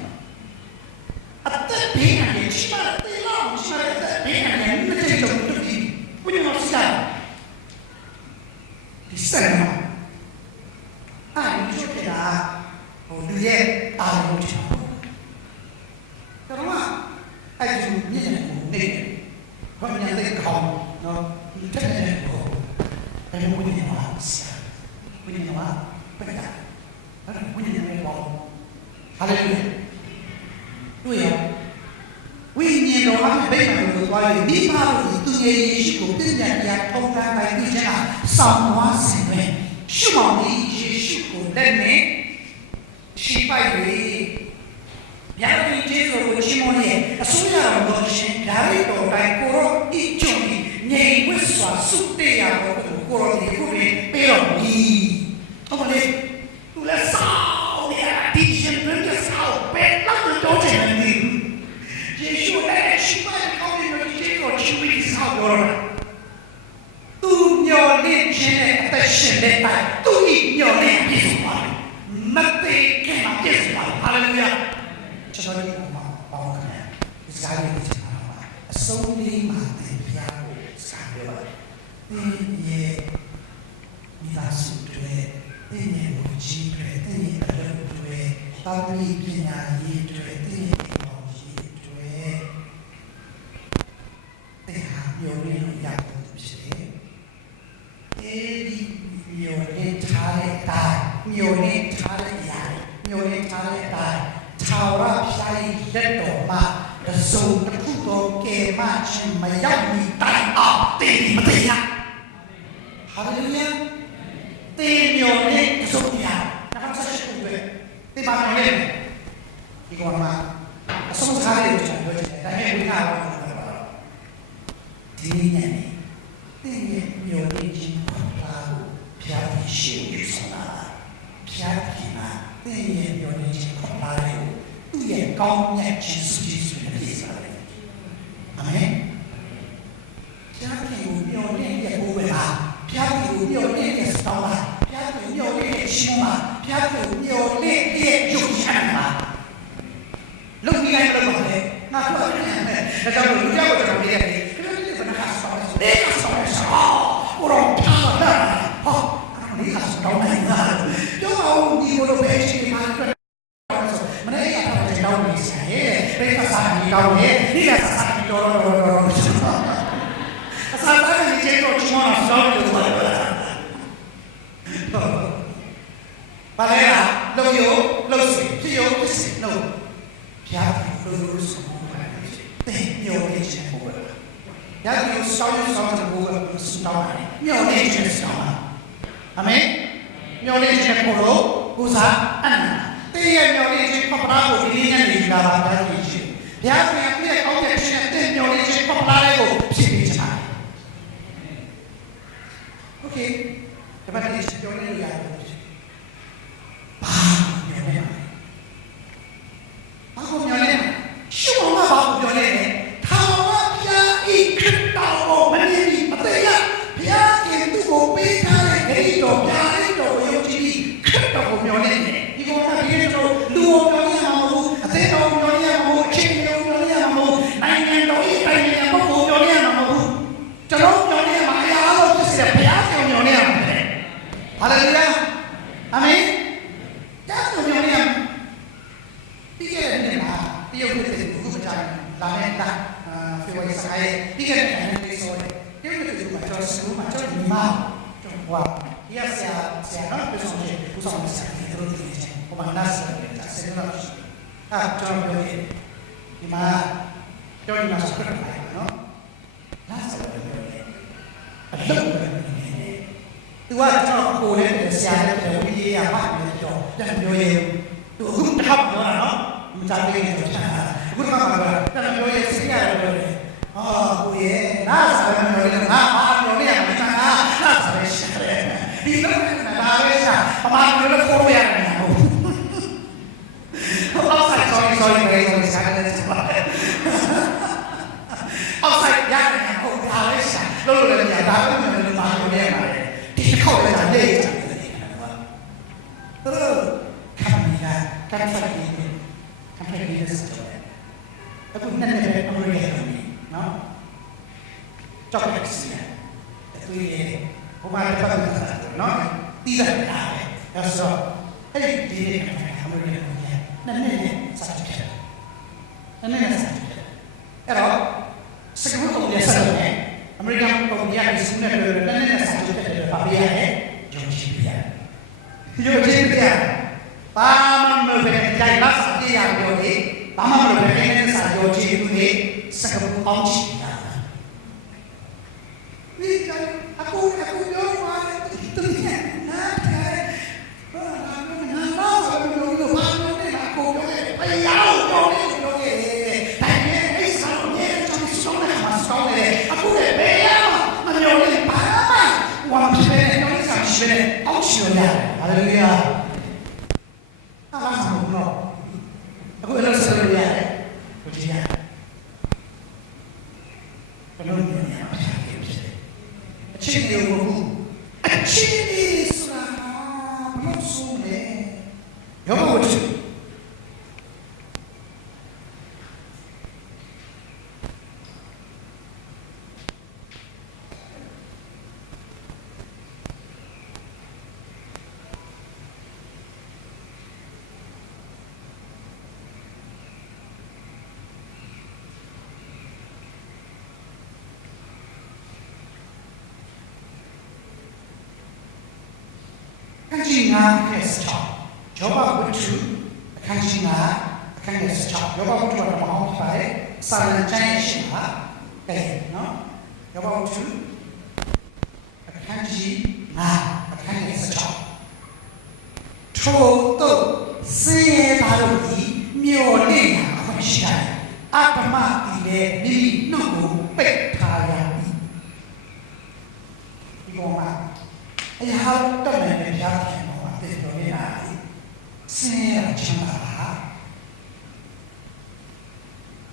အသက်ဘေးကနေရှိမှတေးလို့ရှိမှအသက်ဘေးကနေမတိတ်တော့တူပြီးဘုရားဆက်ဒီဆက်မှာအဲ့ဒီချို့ကဟိုလူရဲ့အာရုံချောတော့အဲ့ဒီမြင်နေနေဘာမှမသိကောင်းနော်ဒီတက်နေကိုအဲ့ဒီဝိညာဉ်ပါဆက်ဝိညာဉ်ပါပြတာအဲ့ဒါဝိညာဉ်နဲ့ပေါ့ဟာလေလုယာတွေ့ရဝိညာဉ်တော်အပြင်ဗိမာန်ကိုသွားရင်မိဘတို့သူရဲ့ယေရှုကိုပြည့်ညတ်ပြထုံးတိုင်းတိုင်းသိချင်တာဆောင်းသွားစေမယ်ရှုမောင်ဒီယေရှုကိုလက်နဲ့ရှိပိုက်ပြီးရန်သူကျေးဇူးကိုချီးမွမ်းရဲ့အစိုးရတော်ကိုရှင်ဒါရီတော်တိုင်းကိုရောဤကျုံဤငြိမ်ဝစ်စွာစုတည်ရတော်ကိုရောဒီခုလေးပြေတော်မူဟုတ်လေသူလည်းစောင်းနေရဒီရှင်ဘယ်လိုစောင်းပဲလောက်တော့ချင်နေယေရှုလည်းရှိပါကောင်းတဲ့ကျေးဇူးကိုချီးမွမ်းစောင်းတော်သူညော်လင့်ခြင်းနဲ့အသက်ရှင်တဲ့တိုင်သူဤညော်လင့်ပြည့်စုံပါလေမတေခင်မှာပြည့်စုံပါဟာလေလုယာကျွန်တော်တို့ကပေါင်းတယ်ဒီစကားလေးကိုကျွန်တော်အဆုံးလေးမှာတင်ပြဖို့စကားပြောပါတယ်ဒီရဲ့မိသားစုတွေတင်းရဲ့လူကြီးတွေတင်းရဲ့အလုပ်တွေတာမီပညာရေးတွေတင်းရဲ့ပေါင်းရေးတွေတဲ့ဟာမျိုးလေးကိုရဖို့ဖြစ်တယ်အဲဒီမျိုးလေးထားတဲ့တိုင်းမျိုးလေးထားတဲ့ຢာမျိုးလေးထားတဲ့တိုင်းထာဝရဘုရား၏လက်တော်မှာတစုံတစ်ခုသောကယ်မခြင်းမရောက်မီတိုင်အောင်တည်မတည်ရဟာလေလုယာတည်မျိုးနဲ့တစုံရနောက်ဆက်ရှိတွေတည်ပါမယ်ဒီကောင်မှာအဆုံးစကားလေးကိုကျွန်တော်ပြောချင်တယ်ဒါပေမဲ့ဘုရားကတော့ဒီနေ့တည်မျိုးနဲ့ချင်းပါလို့ဘုရားရှိခိုးဆောင်တာဘုရားကတ တင်းရဲ့ပြောနေခြင်းခေါ်လာတယ်သူ့ရဲ့ကောင်းမြတ်ခြင်းစုကြည်ဆိုတဲ့ပြည့်စုံတယ်အာမင်ဘုရားကိုပြောနေတဲ့ဘုရားဘုရားကိုပြောနေတဲ့စောင်းလားဘုရားကိုပြောနေတဲ့ရှင်မှာဘုရားကိုပြောနေတဲ့ယုတ်ချမ်းမှာလုံပြီးတိုင်းလို့ပါလေငါပြောတယ်ဒါကြောင့်လူကြောက်တော့တယ်ဒီဘယ်နှခါစောင်းလဲကစောင်းဘုရောထားတာဟောဒီကစောင်းနိုင်တာပြောအောင်ဒီလိုပဲရှိမှမနေ့ကထားတဲ့တောင်းနေဆိုင်ဘယ်ကစားပြီးတောင်းနေဒီကစားပြီးတော်အစားတိုင်းဒီကျေတော့ချွန်းအောင်စောင်းလို့ပြောတာဘာလဲလုံယလုံစီဖြစ်ယဖြစ်စီလို့ဘုရားကိုလို့ဆိုပါတယ်တဲ့ညောနေခြင်းပေါ်လာရတဲ့စောင်းတဲ့ဘုရားစတောင်းတယ်ညောနေခြင်းစတောင်းအာမင်ညောနေခြင်းပေါ်လို့ဘုရားအနန္တတဲ့ရဲ့ညောနေခြင်းပပရာကိုဒီနေ့ညနေလာတာကြီးရှိဘုရားကပြည့်အောင်တဲ့ခြင်းတဲ့ညောနေခြင်းပပရာလေးကိုဖြစ်နေချာโอเคဒါပေမဲ့ဒီပြောနေရတယ်ဘာညောနေဘာကိုညောနေရှုံးမှာဘာကိုပြောနေလဲထာဝရဘုရားဤခရစ်တော်ကိုမနည်းအသေးရဘုရားကသူ့ကိုပေးထားတဲ့ဂရိတော်ဘုရားလေးတော်ကိုယုံကြည်ပြီးခရစ်တော်ကိုမျှော်လင့်နေတယ်ဒီကောင်ကဒီလိုလူကိုမျှော်လင့်ရမှာမဟုတ်အသေးတော်မျှော်လင့်ရမှာမဟုတ်အချင်းမျိုးမျှော်လင့်ရမှာမဟုတ်နိုင်ငံတော်ဤတိုင်းနိုင်ငံပုဂ္ဂိုလ်မျှော်လင့်ရမှာမဟုတ်ကျွန်တော်မျှော်လင့်ရမှာအရာအလုံးဖြစ်စေဘုရားကိုမျှော်လင့်ရမှာပဲဟာလေလုယာအာမင်ဒါကိုမျှော်လင့်ရပြီးခဲ့တဲ့နေ့မှာတရုတ်ပြည်ကိုခုကြိုင်လာတဲ့ဖေဝါရီဆိုင်ပြီးခဲ့တဲ့နေ့လေးဆိုတယ်တရုတ်ပြည်ကကျွန်တော်စကူမှာကျွန်တော်ဒီမှာကျွန်တော်ဟာဒီရဆရာနော်ပြောဆောင်တယ်ဦးဆောင်တယ်ဆရာတို့ဒီနေ့ဟိုမှာနားဆက်တယ်ဆရာတို့ကျွန်တော်ပြောရင်ဒီမှာပြောနေမှာစကားပါတယ်နော်နားဆက်တယ်အလုပ်ပဲသူကကျွန်တော်ကိုယ်နဲ့ဆရာနဲ့ဝီရပါမယ်ပြောပြန်ပြောရင်သူအခုတစ်ခါပြောတာနော်မစားသေးဘူးကျွန်တော်အခုတစ်ခါပြောတာကျွန်တော်ပြောရင်စိတ်ရတယ်ပြောတယ်ဟာကိုရဲ့နားဆက်တယ်ပြောရင်ငါအားပြောနေရမှာနားဆက်တယ်ရှာတယ်ဒီလိုနားပဲရှာအမှန်ပြောလို့ခေါ်ရတယ်အောက်ဆိုင် sorry ပဲစားတယ်အောက်ဆိုင်ရတယ်ဟုတ်ဒါပဲရှာလို့လည်းမရဒါပဲမလို့မာလို့နေရတယ်ဒီတစ်ခေါက်လည်းနေတယ်သူတို့ခံနေတာကန်ဖတ်နေတယ်ဆိုတော့အခုနည်းနည်းပဲအမရရနော်ကြောက်တယ်စီသူရဲ့ဘုမားတက်ပတ်တာနော်တီးတယ်လားအဲဆိုအဲ့ဒီအမရရနည်းနည်းစားတယ်နည်းနည်းစားတယ်အဲ့တော့စကမှုကိုရစားတယ်အမေရိကန်ကိုရတဲ့စနေတွေနည်းနည်းစားတယ်ပါပြရတယ်ဂျုံချီပြရတယ်ဘာမှမလုပ်ဘဲကြိုင်လာစားပြရပြောလေဘာမှမလုပ်ဘဲနည်းနည်းစားရောချီသူနေစကမှုပေါင်းချီတာဒီကအခုပြောပါတူတယ်နားတယ်ဘာသာမလို့ဘာလို့လဲအခုပြောတယ်အရာကိုပြောတယ်တိုင်းရဲ့အိစာရဲ့ကျွန်တော်ဆုံးတယ်မှာဆုံးတယ်အခုလည်းဘယ်ရမပြောလဲဘာမှဝါမရှိတဲ့တော့စားရှိတဲ့အောက်ရှိရတယ်ဟာလေလုယာအားလုံးတော့အခုလည်းဆက်လို့ရတယ်ကိုကြည့်ရဘယ်လိုလဲအချင်းမျိုးကိုအချင်းမျိုးဆိုတာဘလို့ဆိုလဲရောဘဝတည်းအခန်းကြီး9ရဲ့6ယောဘဝတ္ထုအခန်းကြီး9အခန်းရဲ့6ယောဘဝတ္ထုကတော့မဟုတ်ပါဘူးစာလံကျမ်းရဲ့ရှင်ပါတဲ့နော်ယောဘဝတ္ထုအခန်းကြီး9အခန်းရဲ့6ထို့သောစင်ရပါလို့ဒီမြော်လင့်တာအခွင့်ရှိတယ်အတ္တမတီလည်းမိနှုတ်ကိုပိတ်ထားရပြီဒီကောင်မှာအရာတော့လည်းပြားတယ်ပေါ့အတေတော်နေတာလေ ဆင်းရဲတာချမ်းသာတာ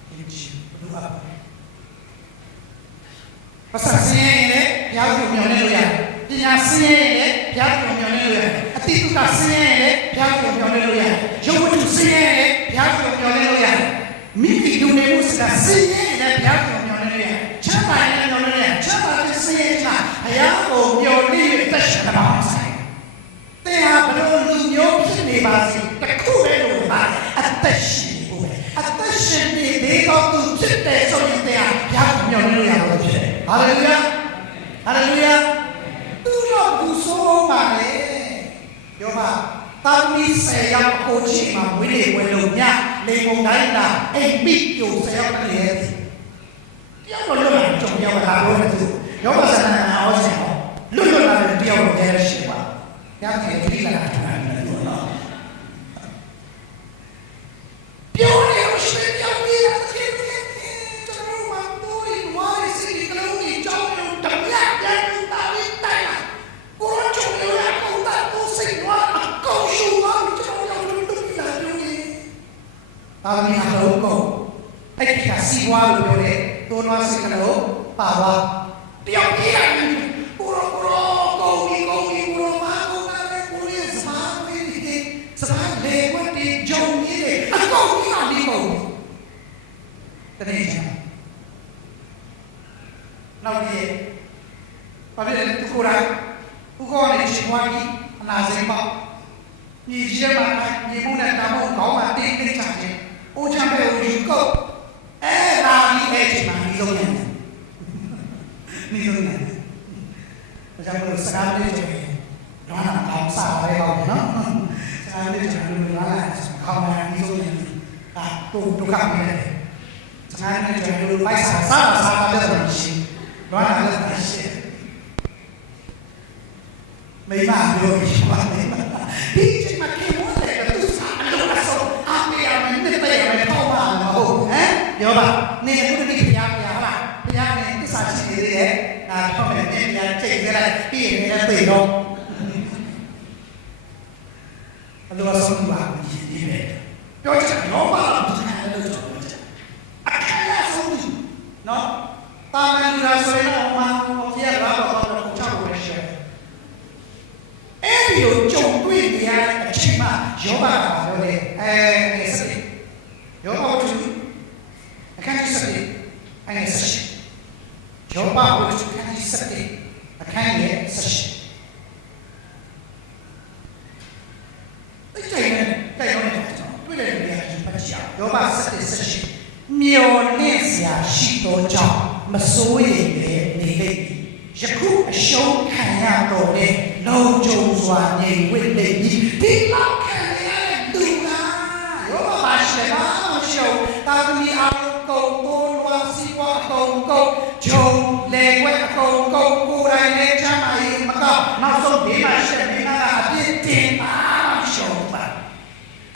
ဒီကြည့်ဘုရားဘာသာဆင်းရဲနဲ့ဘုရားကိုမျှော်လင့်လို့ရတယ်ပညာဆင်းရဲနဲ့ဘုရားကိုမျှော်လင့်လို့ရတယ်အတိတ်ကဆင်းရဲနဲ့ဘုရားကိုမျှော်လင့်လို့ရတယ်ရုပ်ဝတ္ထုဆင်းရဲနဲ့ဘုရားကိုမျှော်လင့်လို့ရတယ်မိမိလူနေမှုစကားဆင်းရဲနဲ့ဘုရားကိုမျှော်လင့်လို့ရတယ်ချမ်းသာနဲ့မျှော်လင့်လို့ရတယ်ချမ်းသာတဲ့ဆင်းရဲကဘုရားကိုမျှော်လင့်ရတဲ့ရှင်တော်ဆိုင်တဲ့ဟာဘလို့လူမျိုးဖြစ်နေပါစေတခုပဲလို့ပါအသက်ရှင်ဖို့ပဲအသက်ရှင်နေတဲ့တော့သူဖြစ်တဲ့ဆိုရင်တရားဘုရားကိုမျှော်လင့်လို့ရလို့ဖြစ်တယ်ဟာလေလုယာဟာလေလုယာသူတော့သူဆုံးပါလေပြောပါတာမီဆယ်ရောက်ကိုချင်းမှာဝိလေဝဲလို့ညလေပုံတိုင်းတာအိမ်ပိကျိုဆယ်ရောက်တည်းရဲ့ပြောတော့လွတ်လာကြုံရောက်လာတော့တယ်သူရောပါစနာအောစင်လွတ်လာတယ်တယောက်တော့ရဲရှိပါညနေတိလာတာလည်းတော့ပြောနေလို့ရှိရင်ပြောနေတယ်ကျွန်တော်မှမိုးရီဝါရီစီကလုံးကြီးကြောင်းလို့တမရပြန်တာလေးတိုင်ကိုရောချုံရရကုန်တာကိုစိတ်ဝါအကောင်းရှူပါကျွန်တော်တို့တို့လာလို့တာမီဟာလို့ကိုအဲ့ဒီကစီဝါလို့ပြောတယ်တိုးနွားစိတ်ကလေးပါသွားတယောက်ကြီးရတယ်ကိုရောကိုကြီးကိုရောမာကိုလည်းကိုရဲ့စပါးလေးတွေစပါးလေဝတ်တွေဂျုံကြီးတွေအကောင်းကြီးကလေးကိုတကယ်ချင်နောက်ပြီးဘာဖြစ်လဲသူကိုယ်တိုင်ဦးကောနဲ့ရှင်ဝါကြီးအနာစိမ့်ပေါ့ညီကြီးတဲ့မှာညီမှုနဲ့တာမို့ခေါင်းမှာတင်းတင်းချာချင်းအိုးချမ်းပဲကိုယူကုတ်အဲ့ဒါကြီးအဲ့ချိန်မှာဒီလိုနေနေလို့နေဒါကြောင့်လို့စကားလေးတွေတော့နာကောင်းစားရဲကောင်းနော်စကားလေးတွေလို့လာခေါင်းမှာဒီလိုနေအာတို့ဒုက္ခပဲစကားလေးတွေလို့ပိုက်စားတာတဲ့မရှိတော့နာလည်းရှိမိမပြောရှိပါတယ်ဒီချိန်မှာကေမိုးတယ်သူစားအလို့အစောအမေရမင်းနဲ့တဲ့ရမယ်ပေါ့ပါဟုတ်ဟမ်ပြောပါနေကုတ္တိဖျားဟာလားဖျားနေသစ္စာရှိနေတယ်ဒါတော့လည်းနေပြန်ချိန်ကြလိုက်ပြီးရင်လည်းသိတော့အလိုအဆုံးပါဒီပဲပြောချင်တော့ပါလို့လို့ဆိုအခါရဆုံးနော်တာမန်လူလာဆိုရင်တော့မှဖျားလာတော့ချောက်လို့ရှိတယ်အဲ့ဒီလိုကြုံတွေ့နေရတဲ့အချိန်မှာယောဘကပြောတယ်စတိယောဘဝတ္ထုအခန်းကြီးစတိအဲ့ဒီဆက်ယောဘဝတ္ထုအခန်းကြီးစတိအခန်းရဲ့ဆက်အဲ့ဒီနဲ့တိုင်ရောနေတယ်တွေ့တယ်နေရာကြီးပတ်ကြယောဘစတိဆက်မျောနှင့်စရာရှိသောကြောင့်မစိုးရိမ်လေနေလေယခုအရှုံးခံရတော့လေလုံခြုံစွာနေဝိလေကြီးဒီလောက်ခံရတဲ့သူကယောဘပါရှိပါရှုံးတာသမီးအလုံးကုန်တိုးလွားစီဝါကုန်ဂျုံလေဝဲအကုန်ကိုယ်တိုင်နဲ့ချမ်းသာရေးမကောက်နောက်ဆုံးဒီမှာရှိတဲ့မိန်းကအပြစ်တင်ပါရှုံးပါ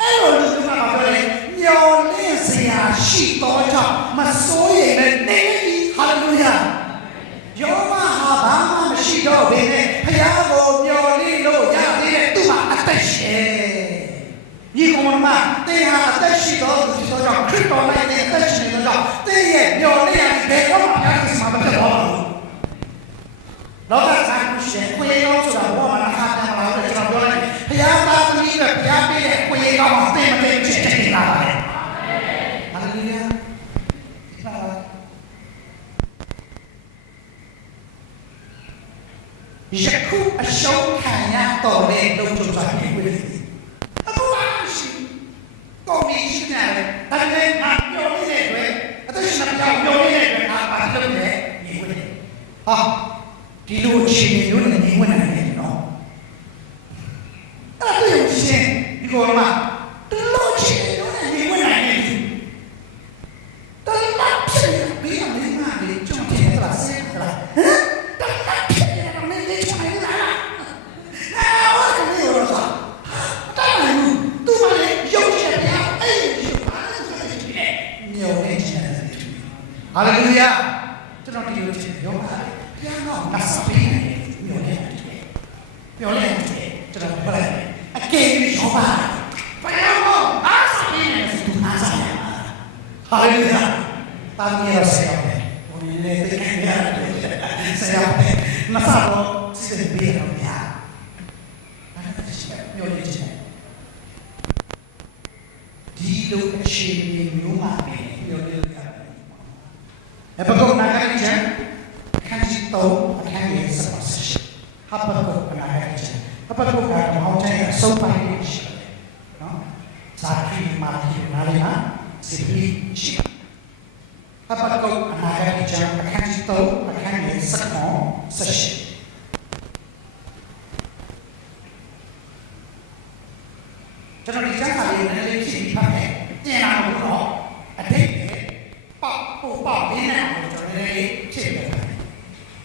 အဲ့လိုလူကပြောတယ်မျောလင့်စရာရှိတော့ကြောင့်မစိုးရိမ်နဲ့နေဟာလေလုယာယောဘဟာဘာမှမရှိတော့ဘဲနဲ့ဘုရားကိုမျှော်လင့်လို့ရသေးတယ်သူမှာအသက်ရှင်ညီကောင်မတင်ဟာအသက်ရှိတော့သူဆိုတော့ခရစ်တော်နဲ့အသက်ရှင်နေတော့တင်ရဲ့မျှော်လင့်ရဘယ်တော့မှဘုရားကိုမဖြစ်တော့ဘူးလောကဆိုင်ရှင်ခွေရောဆိုတာဘောမှာခါတယ်မှာလို့ကျွန်တော်ပြောလိုက်ဘုရားသားသမီးတွေဘုရားပေးတဲ့ခွေရောမှာတင်မတင်ဖြစ်တယ်လာပါတယ်ဟာလေလုယာယခုအရှုံးခံရတော့လေလုံခြုံစွာနေဝိလေအခုရှိကောင်းပြီရှိနေတယ်ဒါပေမဲ့ငါပြောနေတဲ့အတွက်အသက်ရှင်ပြောင်းပြောနေတဲ့အတွက်ငါပါလို့လေနေဝိလေဟာဒီလိုအခြေအနေမျိုးနဲ့နေဝိနိုင်တယ်နော်အဲ့ဒါတွေ့ရှင်ဒီကောင်မဒီလိုအခြေအနေမျိုးနဲ့နေဝိနိုင်တယ်တလားဖြစ်ပြီးအမေကလေကြုံတယ်လားဆင်းလားဟမ်ဟာလေလုယာကျွန်တော်ဒီလိုချင်ပြောပါပြန်တော့နတ်စပင်းမျောလဲကျွန်တော်ပြောလိုက်အကယ်၍ရောပါ ဟာလေလုယာတာမီးရဆရာပဲဘုံနေနေသိနေရတယ်ဆရာပဲမစားတော့စစ်တဲ့ဘေးတော့မရအဲ့ဒါရှိတယ်ပြောနေချင်ဒီလိုအခြေအနေမျိုးမှာပဲပြောနေရတယ်အပကုတ်နာဂိချံခန်းကြီးတော့အခန်းကြီးစပါစရှိဟပကုတ်နာဂိချံဟပကုတ်ကမောင်ကျဲအစုံပိုင်းရှိတယ်နော်ဇာတိမာတိနာလီဟာစီပီရှိဟပကုတ်နာဂိချံအခန်းကြီးတော့အခန်းကြီးစကောစရှိကျွန်တော်ဒီကျမ်းစာလေးနဲ့လေးဖြစ်ပြီးဖတ်မယ်ပြင်လာလို့တော့အတိတ်ပဲပေါ့ပို့ပေါ့လေးနဲ့ကျွန်တော်လေးဖြစ်တယ်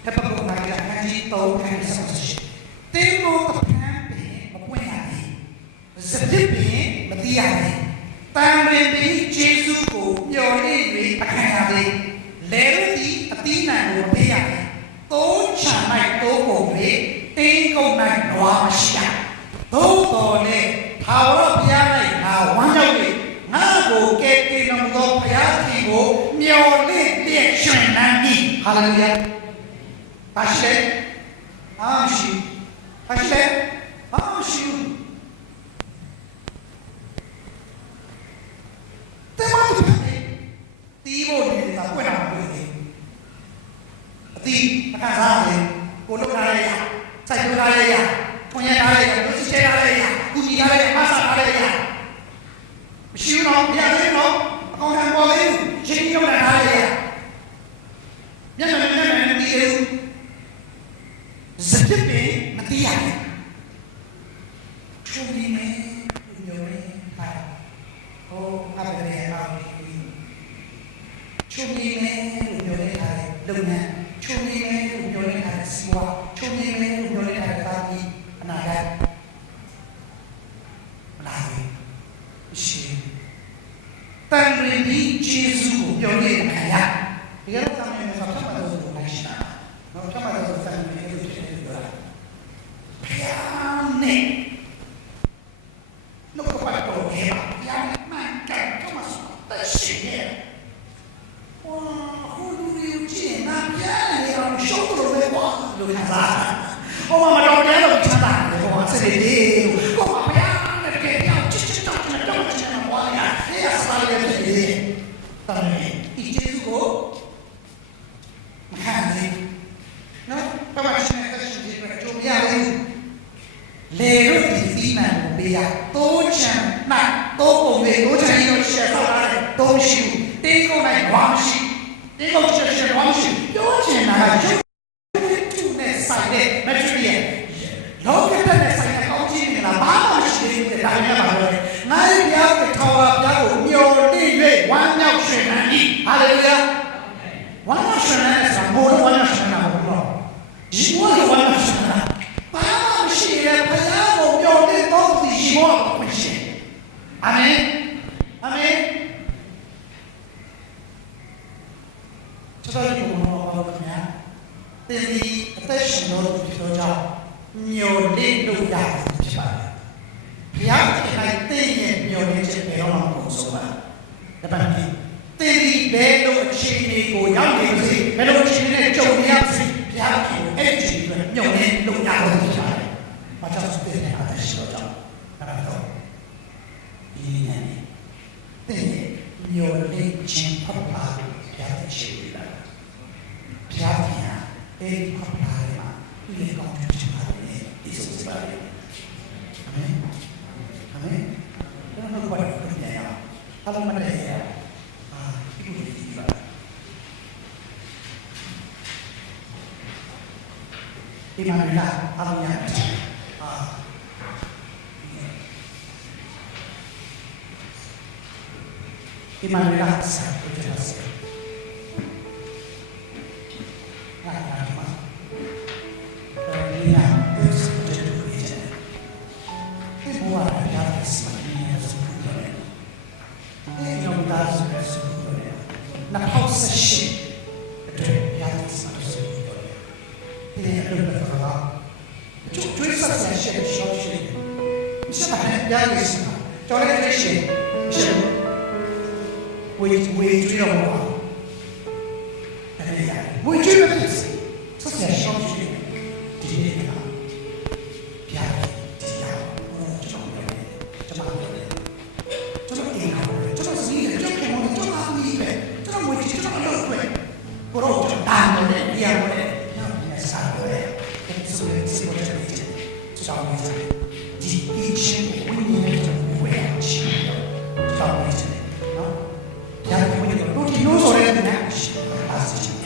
ဟပကုတ်နာဂိအခန်းကြီးတော့အခန်းကြီးစကောစရှိတင်းမောတပန်းပင်မပွင့်ရဘူးစတိပင်မတိရဘူးတန်ပင်ပြီးယေရှုကိုမျှော်လင့်၍အခမ်းရသည်လဲရသည်အတိနံကိုပေးရတယ်တိုးချံ၌တိုးပုံ၍တင်းကုန်၌နွားမရှိရသို့တော်လည်းထာဝရဘုရား၌ငါဝမ်းမြောက်၍ငါကိုကယ်တင်တော်မူသောဘုရားသခင်ကိုမျှော်လင့်လျက်ရွှင်လန်း၏ဟာလေလုယာပါရှိတယ်အာရှိပါရှိတယ်အာရှိတဲမတူတီးဖို့နေတာပွင့်လာပြီအတီးမကန်စားလေကိုလုံးလာရစိုက်ပြလာရထွန်ရလာရလူစီချလာရကူကြီးလာရမဆာလာရမရှိဘူးနော်မရသေးဘူးနော်အကောင်ထံပေါ်လေးချင်းရုံနဲ့လာရမျက်နှာနဲ့တီးရစတိပင်မတီးရချုံနေနေညိုနေဟာဟိုအဘယ်နဲ့အောင်ချုံနေနေညိုနေတာလုံနေချုံနေနေညိုနေတာစီဝါချုံနေနေညိုနေတာတာဒီအနာဂတ်မလာဘူးရှိတန်ရင်ဒီဂျေဇုကိုပြောနေတဲ့ခါရဒီကတော့တန်ရင်ဆောက်ဆက်ပါတယ်လို့နိုင်ရှာတော့ဆက်ပါတယ်ဆိုတန်ရင်ဒီဖြစ်နေပြောတာဘုရားနဲ့လောကပတ်တော်ရဲ့ဘုရားနဲ့မှန်ကန်တော့မှသက်ရှင်ရဲ့ဟိုဟိုလူကြီးချင်းနာပြားနေအောင်ရှုံးလို့ပဲပေါ့လို့ခါစားဟိုမှာမတော်တယ်လို့ချမ်းသာတယ်ဟိုမှာစတဲ့လေးဟိုမှာဘုရားနဲ့တကယ်ကြောက်ချစ်တော့ချစ်တော့ဘာလဲအဲ့ဒါစားရတဲ့တည်းတမ်းဒီကျေစုကိုမခံနိုင်နော်ဘာမှရှိနေတဲ့ရှိတဲ့ကြုံရဘူးလေလို့ဒီနံကိုပေးရတိုးချံနိုင်တိုးပုံလေးတိုးချံရောရှယ်ဆောက်လာတယ်တိုးရှိတင်းကုန်နိုင်ဝါမရှိတင်းကုန်ရှယ်ဝါမရှိတိုးချံနာကရုပ်ထုနဲ့ဆိုင်တဲ့မက်ထရီယယ်လောကတဲ့ဆိုင်တဲ့ကောင်းကြီးနေလားဘာမှမရှိသေးဘူးဒါလည်းပါလို့ငါ့ရဲ့ဘုရားကထာဝရဘုရားကိုမျှော်လင့်၍ဝမ်းမြောက်ရွှင်လန်း၏ဟာလေလုယာဝမ်းမြောက်ရွှင်လန်းဆိုတာဘိုးတော်ဝမ်းမြောက်ရွှင်လန်းတာမဟုတ်ဘူးဒီဝမ်းမြောက်ရွှင်လန်းဘာမှမရှိတဲ့ဘုရားကိုမျှော်လင့်တော့ဒီရှိမောကိုရှိအာမင်အာမင်ကျွန်တော်တို့ဘာလို့ခင်ဗျာတင်ဒီအသက်ရှင်တော်သူဖြစ်တော့ကြောင့်မျှော်လင့်လို့ရတယ်ဖြစ်ပါတယ်ဘုရားခင်၌တင့်ရဲ့မျှော်လင့်ချက်ဘယ်တော့မှမဟုတ်ဆုံးပါဒါပေမဲ့တင်ဒီဘယ်လိုအခြေအနေကိုရောက်နေပါစေဘယ်လိုအခြေအနေနဲ့ကြုံနေရပါစေဘုရားခင်အဲ့ဒီအခြေအနေကိုမျှော်လင့်လို့ရတယ်ဖြစ်ပါတယ်ဘာကြောင့်စတဲ့နဲ့အသက်ရှင်တော့ကြောင့်အဲ့ဒါတော့ဒီနေ့တင်မျှော်လင့်ခြင်းဖတ်ပါဘုရားရဲ့ရှိတယ်ဘုရားခင်အဲ့ဒီဖတ်ပါမှာဒီကောင်းချင်ပါတယ်ဒီဆိုစပါတယ်အာမင်အာမင်ကျွန်တော်တို့ဘာလို့ပြန်ရအောင်အားလုံးမတည့်ရဒီလိုဒီပါဒီမှာလည်းအားလုံးရတယ်ဒီမှာလည်းဆက်ပြီးတော့ဆက်ဝ ကျွေးတော့မှာအဲ့ဒါဝေကျွေးတဲ့ဆက်ဆက်ရှောင်းကြည့်ဒီနေ့ကပြားတရားကျွန်တော်အိမ်ကျွန်တော်စီးတယ်ကျွန်တော်ကျွန်တော်အမီးပဲကျွန်တော်ဝေကျွေးကျွန်တော်လုပ်ပဲကိုတော့တာတယ်ပြားတယ်ညစားတယ်ဆိုရင်စီမံချက်တွေကျွန်တော်ဒီအချင်းကိုဝိညာဉ်နဲ့ဝေချင်ကျွန်တော်နော်ညာကိုဝိညာဉ်တို့ဒီလိုဆိုရဲတဲ့အားစချင်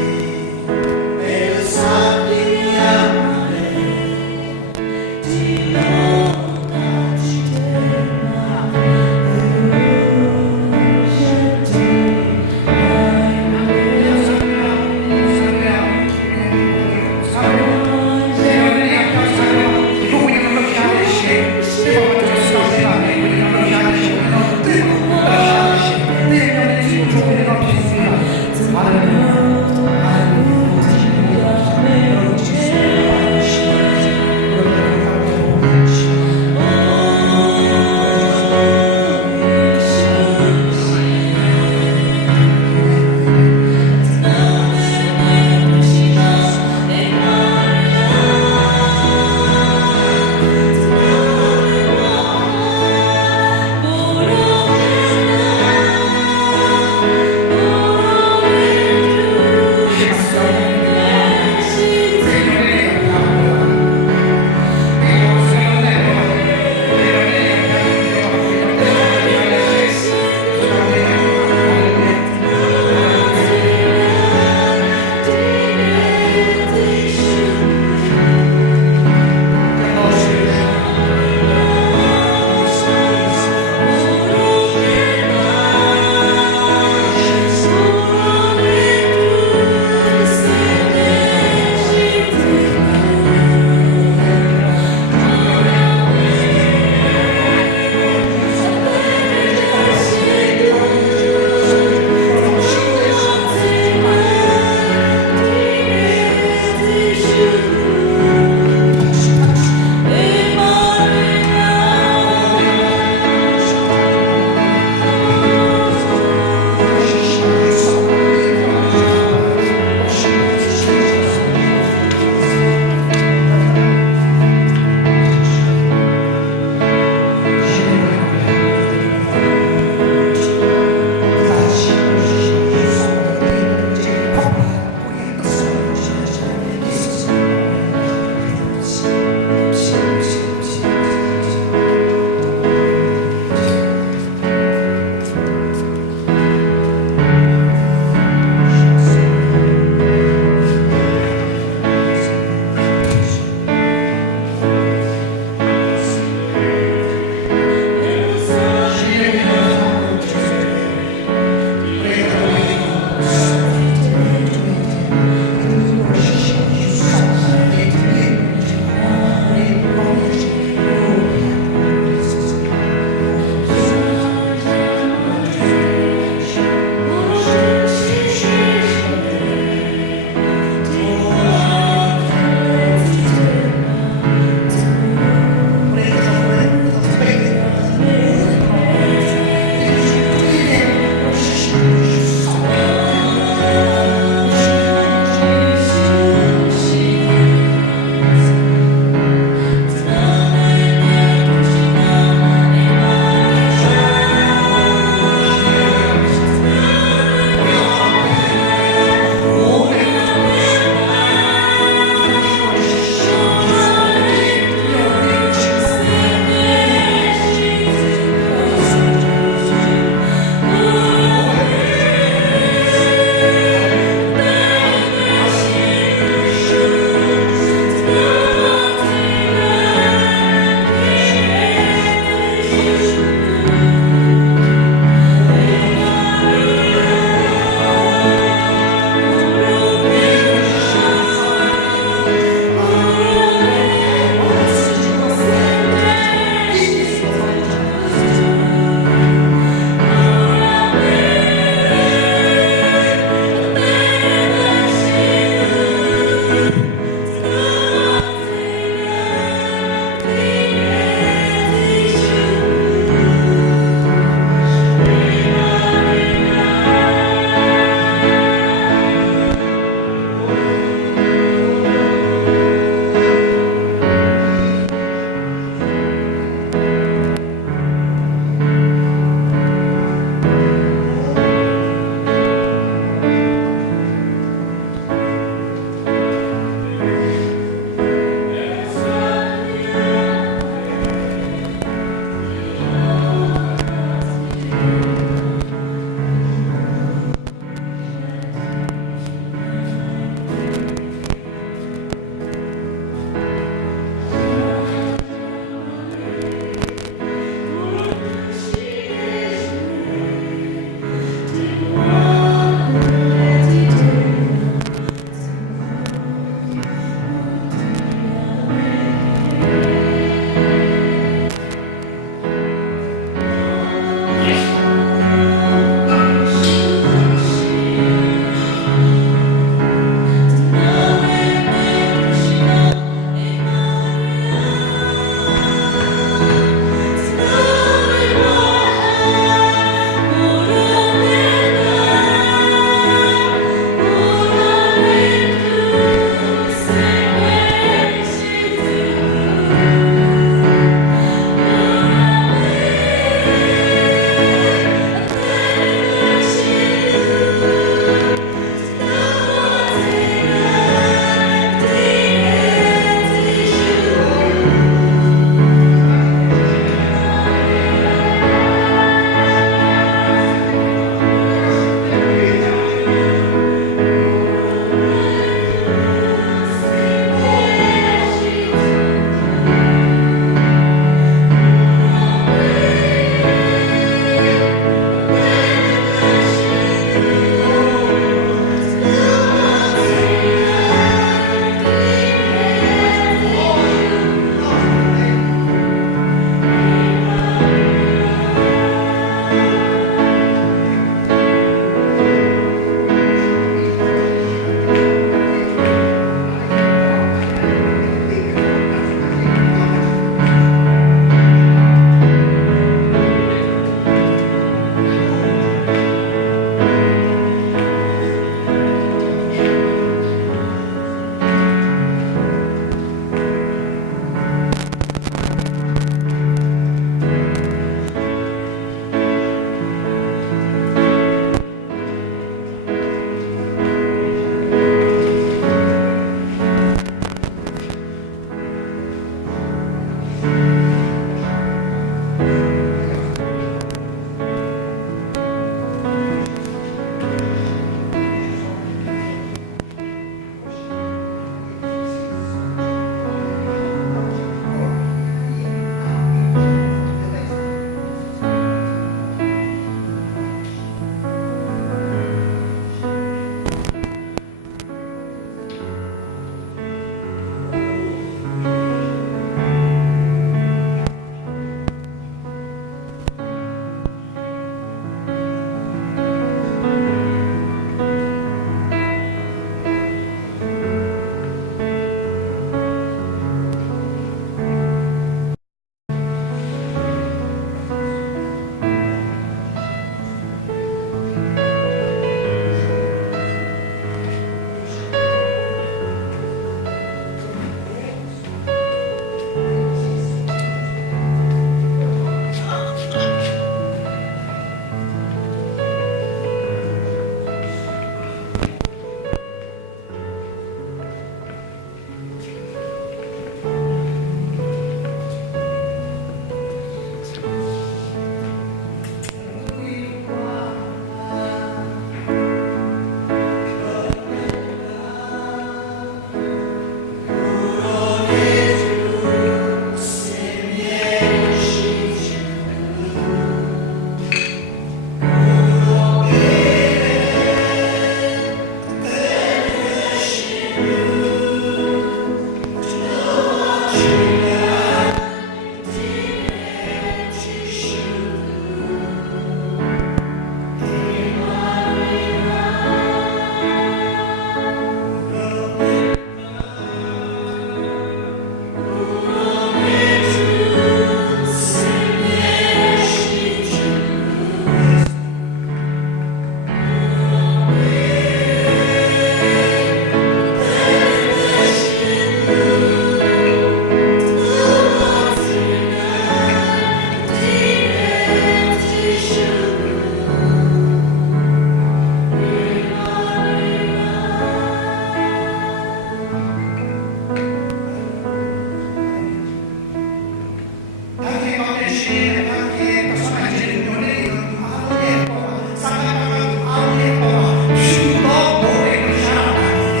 신의 관계에 personalized 연애의 하루의 거와 상관하는 하루의 거와 주도 모래를 살아가는데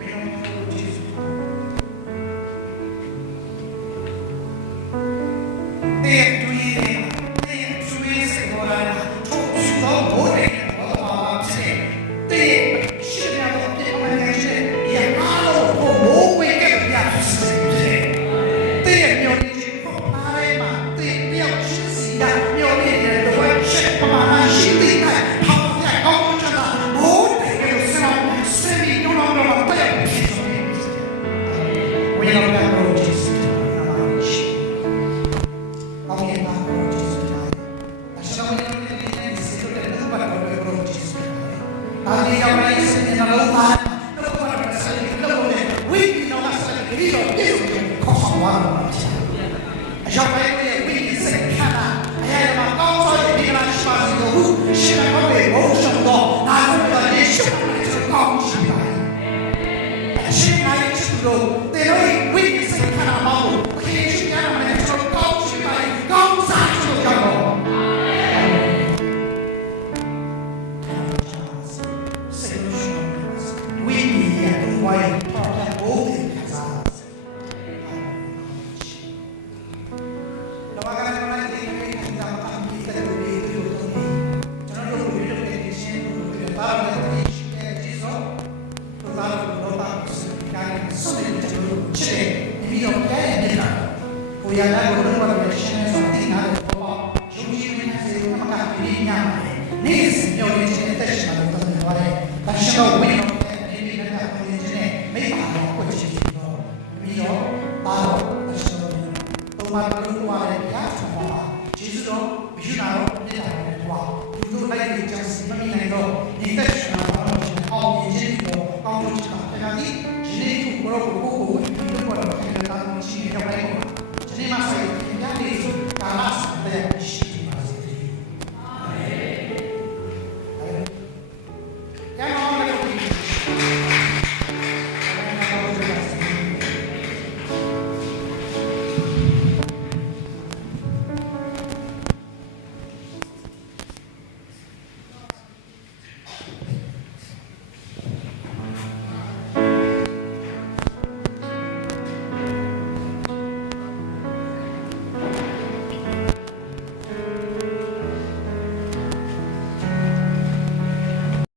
왜냐면 내 주위에 생활하는 주도 모래를 얻어와 내 신뢰하고 깨끗한 당신의 이 하루 모두의 깨끗이 주시세 내 면이 폭발에만 내 명신시야 면이 너의 최고만한 신리가 파워야 거부잖아 모두에게 새로운 쌤이 눈으로만 떠야 피소리 왜냐면 그런 짓을 Mas aí